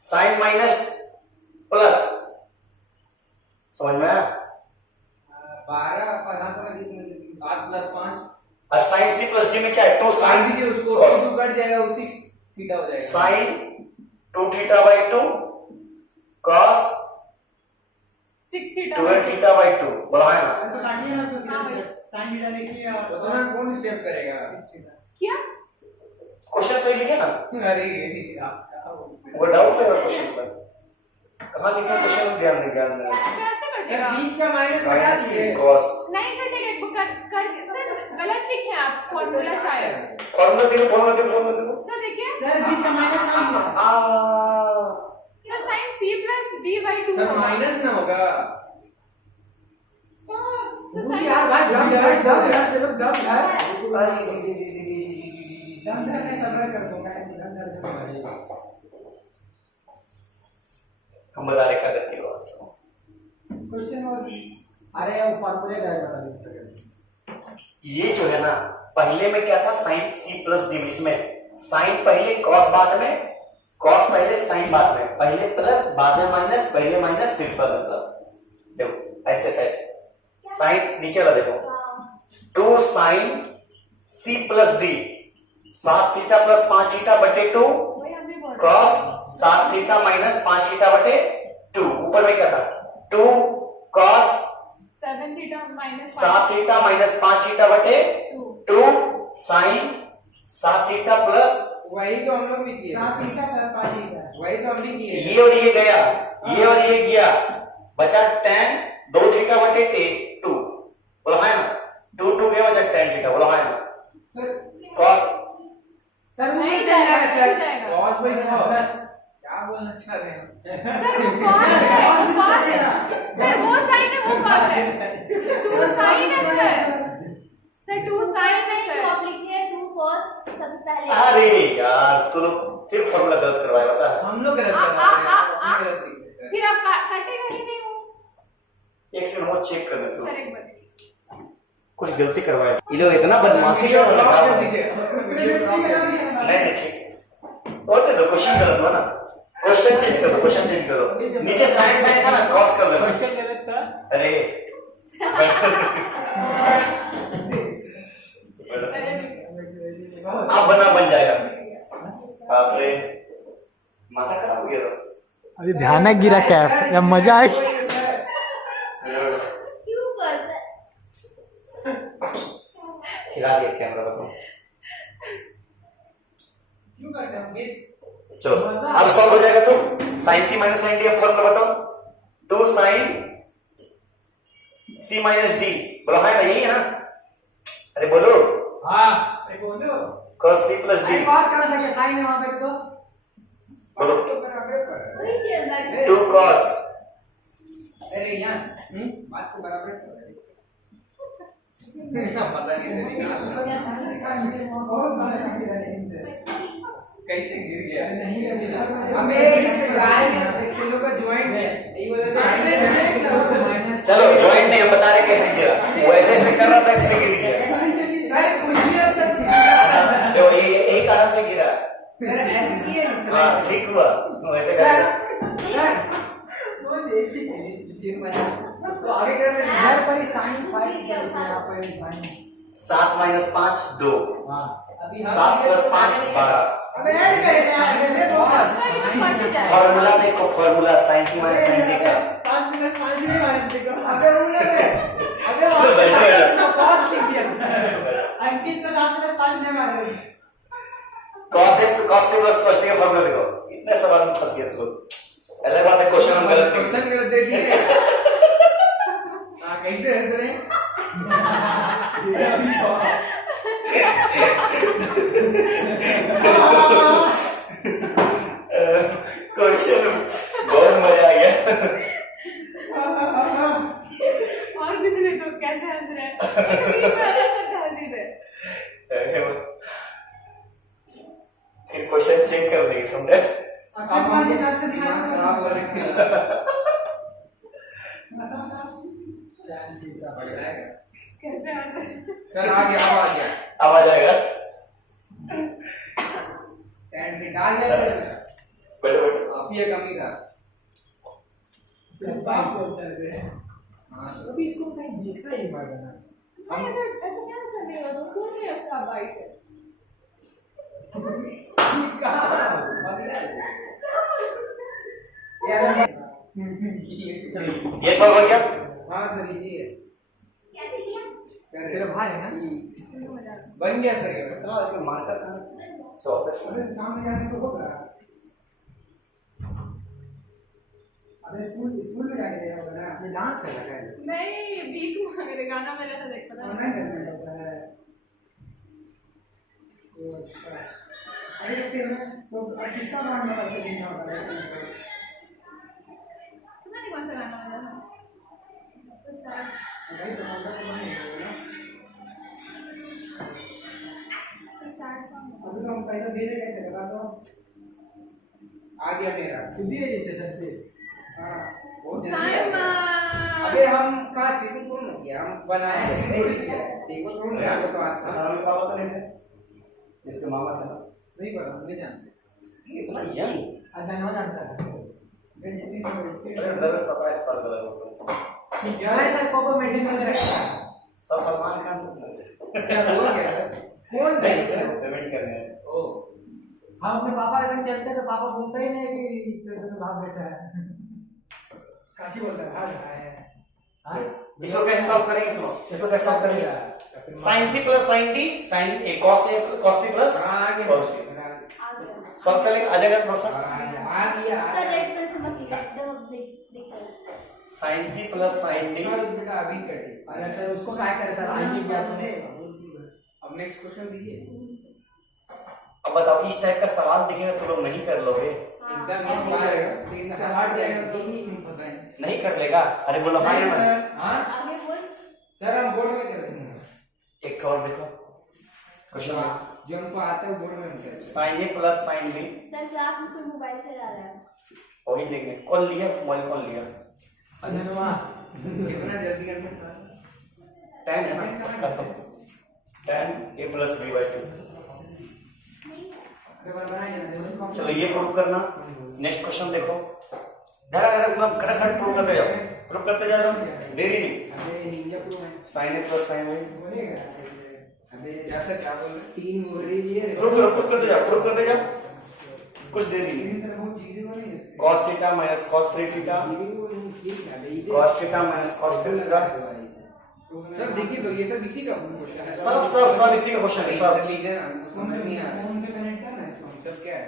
साइन माइनस प्लस, समझ में आया? 12 50 समझ 7 प्लस 5 और साइन सी प्लस डी में क्या है? 2 साइन साइन दीजिए उसको, 2 कट जाएगा, उसी थीटा हो जाएगा। Sine 2 theta by 2 cos 6 theta 12 theta by 2, बोलो हाँ या ना? तो काटिए ना उसको हाँ, सीधे साइन थीटा लिखिए और तो ना कौन स्टेप करेगा? क्या क्वेश्चन सही लिखे ना? अरे वो डाउट है क्वेश्चन पर, कहाँ लिखे क्वेश्चन में? ध्यान दें, ध्यान दें। कैसे सर कटेगा? बीच का माइनस साइन लगा सी दीजिए। कॉस, नहीं कटेगा, सर गलत लिखे आप फॉर्मूला शायद। फॉर्मूला देखो, फॉर्मूला देखो, फॉर्मूला देखो। सर देखिए, सर बीच का माइनस ना लिया sir sine c plus d by 2 sir minus ना होगा। सर भूल यार भाई, दम यार, दम यार, तेरे को दम यार। अंदर में सबर कर दूंगा अंदर से हम बता रहे क्या करती हो क्वेश्चन वाज अरे वो फॉर्मूले का है, बता दीजिए। ये जो है ना, पहले में क्या था? साइन सी प्लस डी, इसमें साइन पहले कॉस बाद में, कॉस पहले साइन बाद में, पहले प्लस बाद में माइनस, पहले माइनस फिर प्लस। देखो ऐसे कैसे साइन नीचे वाला देखो, 2 sine C plus D 7 theta plus 5 theta बटे 2 वही हम भी बोल रहे कॉस 7 थीटा माइनस 5 थीटा बटे 2। ऊपर में क्या था? 2 cos 7 theta minus 7 theta minus 5 theta बटे 2 साइन 7 थीटा प्लस, वही तो हम लोग भी किए, 7 थीटा प्लस 5 थीटा वही तो हम भी किए। ये और ये गया, ये और ये गया, बचा tan 2 थीटा बटे 2, बोलो हाँ ना? 2 गया, बचा tan थीटा, बोलो हाँ ना? सर कॉस सर वो नहीं नहीं जाएगा जाएगा, सर। नहीं जाएगा। cos by cos प्लस क्या बोलना चाह रहे हैं? सर वो कॉस है, कॉस है। सर वो साइन है, वो कॉस है। 2 साइन है सर 2 साइन है नहीं सर। तो आप लिखिए 2 cos सबसे पहले। अरे यार, तू लोग फिर फॉर्मूला गलत करवाए, बता। हम लोग गलत आ- कर आ- रहे हैं, आ- हम गलत लिख रहे हैं। फिर आप काटेगा ही नहीं वो। एक सेकंड वो चेक करने दो, सर एक बार कुछ गलती करवाए। ये लोग इतना बदमाशी वीडियो कर ड्रॉप कर रहे दीजिए, वीडियो ड्रॉप कर दीजिए। नहीं ठीक है, और दे दो, क्वेश्चन गलत हुआ ना, क्वेश्चन चेंज कर दो, क्वेश्चन चेंज कर दो। नीचे साइन साइन था ना, क्रॉस कर देना। क्वेश्चन गलत था। अरे आप बन जाएगा। बाप रे, माथा खराब हो गया। अभी ध्यान गिरा कैफ, जब मजा आए। क्यों करता है? खिला दिया कैमरा, बताओ। क्यों करते हैं ये? चलो अब सॉल्व हो जाएगा। तो साइन सी माइनस साइन डी अब फॉर्मूला बताओ। 2 साइन सी माइनस डी, बोलो हाँ ना? यही है ना? अरे बोलो, हाँ अरे बोलो cos सी प्लस डी, पास कर सके, साइन है वहां पे तो। बोलो तो बराबर पर वही चल रहा है। 2 cos अरे यार बात को बराबर कर रहे हैं। पता नहीं था निकालना बहुत सारे बाकी रहे हैं। कैसे गिर गया। नहीं हमें किलो का ज्वाइंट है, यही बोला था। माइनस चलो ज्वाइंट नहीं, हम बता रहे कैसे गिरा। वो ऐसे ऐसे कर रहा था, इसलिए गिर गया। सर कुछ भी है सर। देखो ये यही कारण से गिरा। सर ऐसे किए ना सर। हाँ ठीक हुआ, वो ऐसे कर सर वो देखिए उसको आगे कर रहे हैं। यहाँ पर साइन 5 यहाँ पर साइन। 7 माइनस 5 2, हाँ अभी 7 प्लस 5 12। अब ऐड करें यार मैंने बहुत सर ये तो कट जाएगा। फॉर्मूला देखो, फॉर्मूला साइन सी माइनस साइन डी का। 7 minus 5 नहीं मारे देखो। अबे उन्हें अबे चलो, बैठो, बैठो। तो पास लिख दिया सर। अंकित को 7 minus 5 नहीं मारे। cos से प्लस cos टी का फॉर्मूला देखो। इतने सवाल में फंस गए तुम लोग। अलग बात है, क्वेश्चन हम गलत लिखे। क्वेश्चन गलत दे दिए। हाँ कैसे हंस रहे हैं? क्वेश्चन बहुत मजा आ गया। और कुछ नहीं तो कैसे हंस रहे हैं? ये तो मेरी पहला सर तहजीब है। फिर क्वेश्चन चेक कर लेंगे, समझे? अक्षय कुमार के साथ से दिखाना खराब हो रहे हैं। तो बढ़ जाएगा। कैसे हंस रहे हैं? सर आ गया अब आ गया अब आ जाएगा। 10 मिनट आ गया सर बैठो बैठो। आप ये कमी था सिर्फ 5 से उत्तर दे। हाँ सर अभी इसको कहीं देखा ही बार बना भाई ऐसा ऐसा क्या कर रहे हो? तो सुन रहे हो उसका भाई से। ये सॉल्व हो गया। हाँ सर ये कैसे किया? तेरा भाई है ना बन गया सर ये कहाँ है मार्कर कहाँ? सो ऑफिस में। अरे सामने जाने को होगा। अबे स्कूल में जाके देना होगा ना। ये डांस कर रहा है नहीं बीक मेरे गाना मेरा था देख पता ऑनलाइन करना होता है। तो अच्छा। अरे फिर तो किसका गाना सबसे देना होगा? तुम्हारे कौन सा गाना वाला था? तो सर भाई तो गाना तो नहीं होगा ना। सैड सॉन्ग अभी तो हम पैसा भेजे कैसे बता दो। आ गया मेरा तू भी रजिस्ट्रेशन फीस हाँ। बहुत जल्दी आ साइमन गया। अबे हम कहाँ चीटिंग थोड़ी ना किया हम बनाए थोड़ी किया देखो थोड़ी ना तो बात था हमारे पापा तो नहीं थे, इसके मामा थे। नहीं पता हम नहीं जानते इतना यंग। अदन हो जानता है इसी को अरे ब्रदर 27 साल का लगा। क्या है सर को मेंटेन करके रखता है सब सलमान खान से क्या हो गया कौन नहीं सर पेमेंट करने हैं। ओ हम अपने पापा के संग चलते तो पापा बोलते ही नहीं कि तेरे बाप बेटा है काची बोलता है हाल है। हाँ? इसको कैसे सॉल्व करेंगे? सुनो इसको कैसे सॉल्व करेंगे? sin c plus sin d sin a cos c plus हाँ आ cos गया d आ गया। सॉल्व कर लेंगे। आ जाएगा थोड़ा सा। आ गया सर रेड पेन से मत लिखिए एकदम अब देख कर। sin c plus sin d sir बेटा अभी कटे अरे सर उसको क्या करे सर आएंगे क्या तो अब नेक्स्ट क्वेश्चन दीजिए अब बताओ इस टाइप का सवाल दिखेगा तो लोग नहीं कर लोगे? एकदम नहीं पाएगा तीन से हट जाएगा यही पता है नहीं कर लेगा? अरे बोलो भाई ना। हाँ आगे बोल। सर हम बोर्ड में कर देंगे एक और देखो क्वेश्चन जो हमको आता है बोर्ड में हम कर देंगे sin a plus sin b sir class में कोई मोबाइल चला रहा है। वही लेंगे। कौन लिया मोबाइल? कौन लिया? अदन हुआ कितना जल्दी कर सकता 10 है ना खत्म। 10 a प्लस b बाई 2। चलो ये प्रूव करना। नेक्स्ट क्वेश्चन देखो। धड़ा धड़ा मतलब खड़खड़ प्रूव करते जाओ। प्रूव करते जाओ देरी नहीं। अबे निंजा प्रो है sin a plus sin b अबे क्या सर क्या बोल रहे तीन बोल रही है प्रूव करते जाओ। प्रूव करते जाओ कुछ देरी नहीं। cos theta minus cos 3 theta cos theta minus cos 2 theta. Sir देखिए तो ये सब इसी का क्वेश्चन है सब इसी का क्वेश्चन है सब। लीजिए ना हमको समझ नहीं आ रहा फोन से कनेक्ट करना है इसको। सब क्या है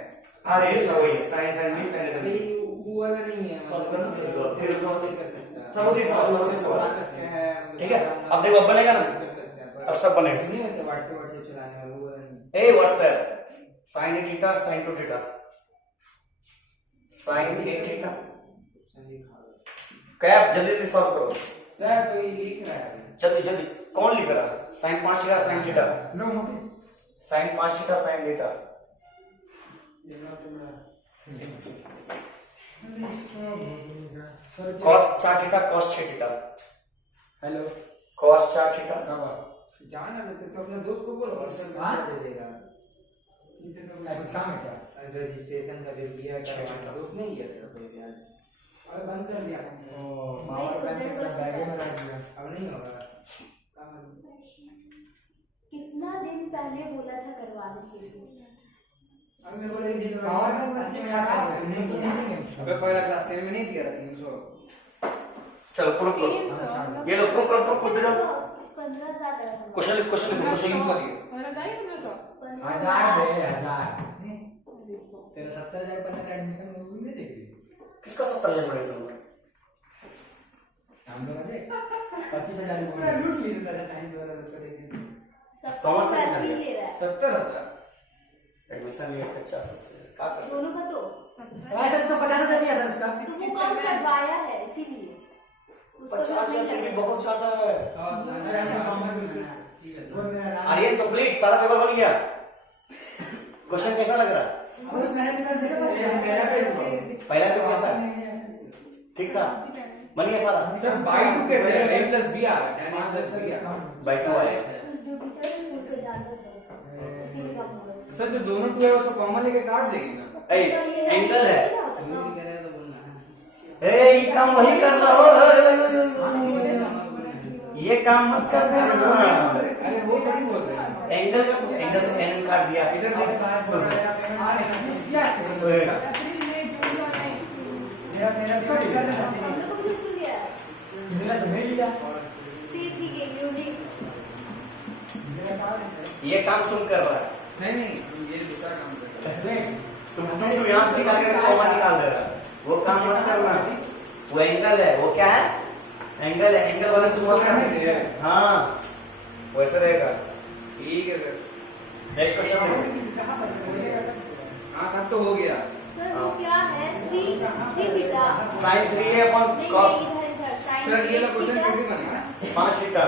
अरे सब वही sin sin b sin अबे b वो वाला नहीं है सॉल्व कर सकते हो, सॉल्व फिर सॉल्व नहीं कर सकता सब उसी सवाल सब उसी सवाल। आ सकते हैं ठीक है अब देखो अब बनेगा ना। कर सकते हैं अब सब बनेगा। नहीं होता व्हाट्सएप चलाने वाला वो वाला नहीं ए WhatsApp sin a theta sin 2 theta sin a theta क्या आप जल्दी जल्दी सॉल्व करो। सर तो ये लिख रहा है जल्दी जल्दी कौन लिख रहा है? sin 5 थीटा sin थीटा लो मोटे sin 5 theta sin theta sir cos 4 theta cos 6 theta hello cos 4 theta जाना ना तो अपने दोस्त को बोलो हाँ? दे देगा कुछ काम है क्या रजिस्ट्रेशन का जो दिया था दोस्त नहीं किया था कोई भी आज अरे बंद कर दिया। ओ पावर बैंक का बैग में रख दिया अब नहीं होगा कितना दिन पहले बोला था करवाने के लिए? अब मेरे को एक दिन पावर बैंक मस्ती में आता है नहीं तो नहीं देंगे अबे पहला क्लास 10 में नहीं दिया था 300 चलो प्रूफ करो। 300 ये लो प्रूफ करो प्रूफ दे जाओ। 15,000 लगा था। क्वेश्चन क्वेश्चन लिखो क्वेश्चन लिखो। और जाइए 1500 हजार दे हजार तेरा 70,000 पर एडमिशन मूवी नहीं देखी किसका 70,000 बड़े सुन हम लोग देख 25,000 पूरा लूट लिए सारा साइंस वाला उसको देखने। सब कॉमर्स से पैसे कितना ही ले रहा है। 70 होता एडमिशन लिए इसका 4 क्या कर सकते दोनों का तो ऐसा तो 50,000 दिया सर उसका तो वो काम करवाया है इसीलिए उसको भी 50,000 नहीं भी बहुत ज्यादा है। अरे हमने कॉमर्स में लेना है। वो मेरा आर्यन कंप्लीट सारा पेपर बन गया। क्वेश्चन कैसा लग रहा है? और उस मैनेजमेंट देखो बस मेरा पे पहला पेज कैसा ठीक था? बन गया सारा सर बाय 2 कैसे है a + b आ रहा है tan a + b आ रहा है बाई 2 आया सर जो दोनों टू है उसको कॉमन लेके काट देंगे ना। एंगल है। नहीं कह रहे तो बोलना है। ए ये काम वही कर रहा हो, ये काम मत कर देना। अरे वो थोड़ी बोल रहे हैं। एंगल का तो एंगल से एंगल काट दिया। इधर देख। आर एक्सप्रेस किया है मेरा इसको कर देना हम लोग को भी स्कूल गया है मेरा तो नहीं लिया। ठीक है यूनिक मेरा काम है ये काम तुम कर रहा है। नहीं नहीं ये दूसरा काम कर रहा है। देख तुम यहाँ से निकाल के कॉमा निकाल दे रहा है। वो काम मत करना। वो एंगल है, वो क्या है? एंगल है, एंगल वाला तुम मत करने दे। हाँ वैसे रहेगा। ठीक है सर। नेक्स्ट क्वेश्चन देखो। कहां पर हाँ तब तो हो गया। सर वो क्या है 3 थीटा साइन 3 है अपॉन कॉस सर ये वाला क्वेश्चन कैसे बनेगा? 5 theta,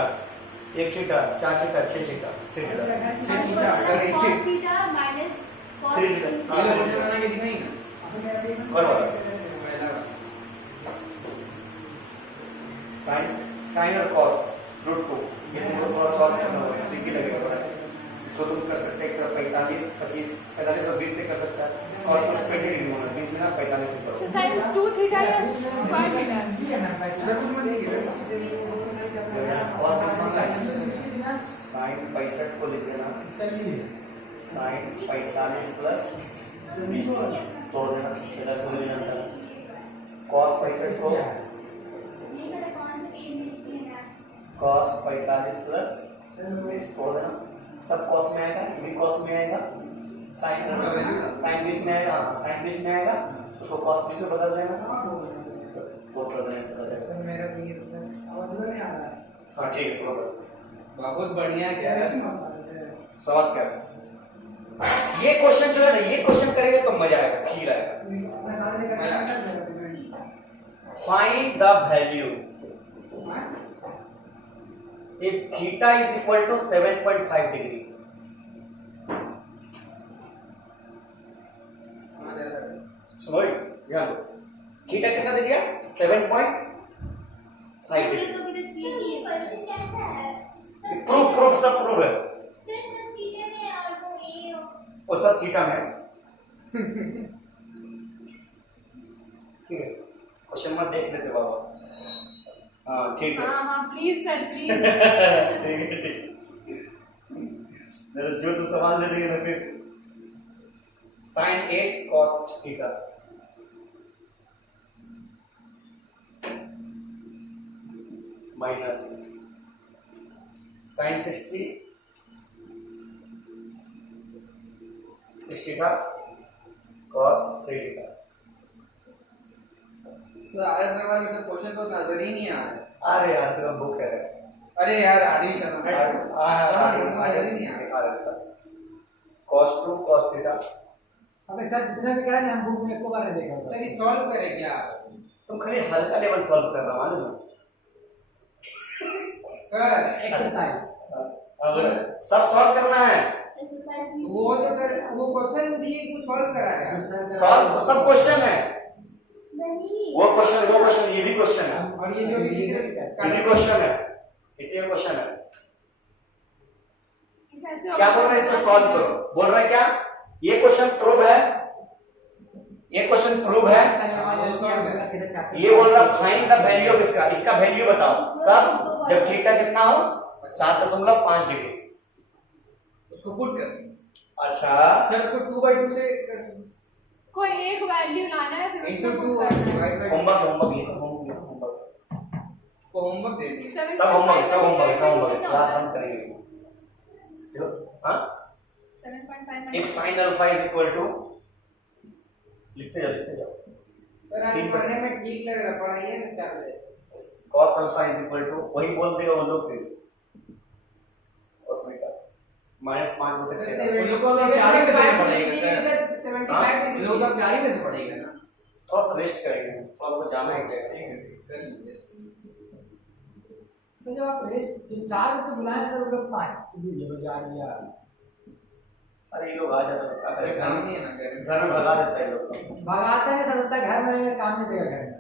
1 theta, 4 theta, 6 theta, 6 theta. छह थीटा अगर एक cos theta minus cos 3 theta. ये वाला क्वेश्चन बना के दिखाई ना। और वाला पहला वाला। साइन और कॉस रूट 2 ये दोनों थोड़ा सॉल्व करना होगा, ठीक ही लगेगा बड़ा। सो तुम कर सकते हैं 45, 25, 45 और 20 से कर सकता है। कॉस तो 20 डिग्री होना, 20 में ना 45 से करो। साइन 2 थीटा या स्क्वायर थीटा सर कुछ मत लिखिए सर। कॉस किस मांगा है? साइन 65 को लिख देना। इसका लिए साइन 45 प्लस तोड़ देना, इधर से ले जाना। कॉस 65 को कॉस 45 प्लस तोड़ देना, सब कॉस में आएगा, ये भी कॉस में आएगा, साइन 20 में आएगा, साइन 20 में आएगा, उसको कॉस 20 में बदल देना, वो कर देना चला जाएगा। सर मेरा भी ये सर। आवाज नहीं आ रहा है हाँ ठीक है, बराबर। बहुत बढ़िया क्या है। समझ क्या? ये क्वेश्चन जो है ना, ये क्वेश्चन करेंगे तो मजा आएगा, खीर आएगा। Find the value if theta is equal to 7.5 degree. सुनो ध्यान दो, थीटा कितना दे दिया? 7.5 डिग्री। प्रूफ सब प्रूफ है, और सब थीटा में। ठीक है, क्वेश्चन मत देख लेते बाबा। हाँ ठीक है। हाँ प्लीज सर प्लीज। ठीक है ठीक। जो तो सवाल दे देंगे ना फिर। Sine 8 cos theta minus sine 60 था कॉस 3 थीटा। सर आज सवाल में सब क्वेश्चन तो नजर ही नहीं आ रहा। अरे यार इसका बुक है। अरे यार आदि शर्मा हट। नजर ही नहीं आ रहा। Cos 2 cos theta. अबे सर जितना भी करा ना हम बुक में एक बार नहीं देखा सर ये सॉल्व करें क्या? तुम खाली हल्का लेवल सॉल्व कर रहा मालूम है? सर एक्सरसाइज अब सब सॉल्व करना है। वो तो कर वो क्वेश्चन दिए कि सॉल्व करा है। सॉल्व तो सब क्वेश्चन है। वो क्वेश्चन ये भी क्वेश्चन है, और ये जो ये भी क्वेश्चन है, इसी में क्वेश्चन है। क्या बोल रहा है? इसको सॉल्व करो। बोल रहा है क्या? ये क्वेश्चन प्रूव है, ये क्वेश्चन प्रूव है। ये बोल रहा फाइंड द वैल्यू ऑफ इसका वैल्यू बताओ कब? जब थीटा कितना हो? 7.5 डिग्री। उसको पुट कर। अच्छा सर उसको 2/2 से कर। कोई एक वैल्यू लाना है फिर इनटू उसको 2 put करना है। होमवर्क लिखो। को होमवर्क दे दिए। सब होमवर्क क्लास बंद करेंगे। देखो हाँ 7.5 if sin alpha is equal to लिखते जाओ सर आज पढ़ने में ठीक लग रहा, पढ़ाइए ना चल रहे। cos alpha is equal to वही बोल देगा वो लोग फिर उसमें का -5/13। उन लोग को अब 4 ही में से पढ़ेगा सर। 75 इन लोग अब 4 ही में से पढ़ेगा ना। थोड़ा सा रेस्ट करेंगे, तो आपको जाना है एग्जैक्ट। सर जब आप रेस्ट 4 बजे बुलाए सर वो लोग 5 ये बजा दिया। अरे ये लोग आ जाते तो क्या अरे करें? काम नहीं है ना कर। घर में भगा देता है ये लोग। भगाता है समझता है घर में रहेगा, काम नहीं देगा घर में।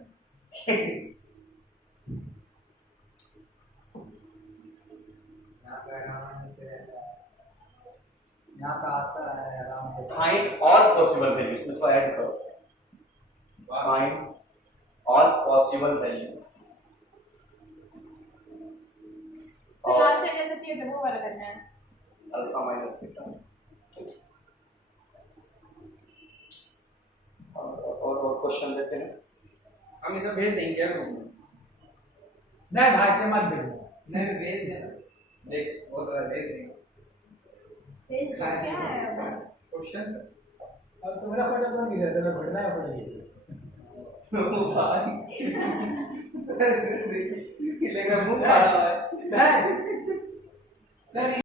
यहाँ पे आता है आराम से। फाइंड ऑल पॉसिबल वैल्यू, इसमें तो ऐड करो, find all possible value. Sir last time जैसे किए थे वो वाला करना है। Alpha minus beta. और क्वेश्चन देते हैं। हम इसे भेज देंगे क्या ग्रुप में? नहीं भाई के मत भेजो। नहीं भेज देना, देख वो तो भेज देंगे फिर क्या है अब? क्वेश्चन अब तुम्हारा फोटो कौन खींचा? तुम्हें घुटना है फोटो खींचा। सर देखिए लेकिन मुंह खा रहा है सर सर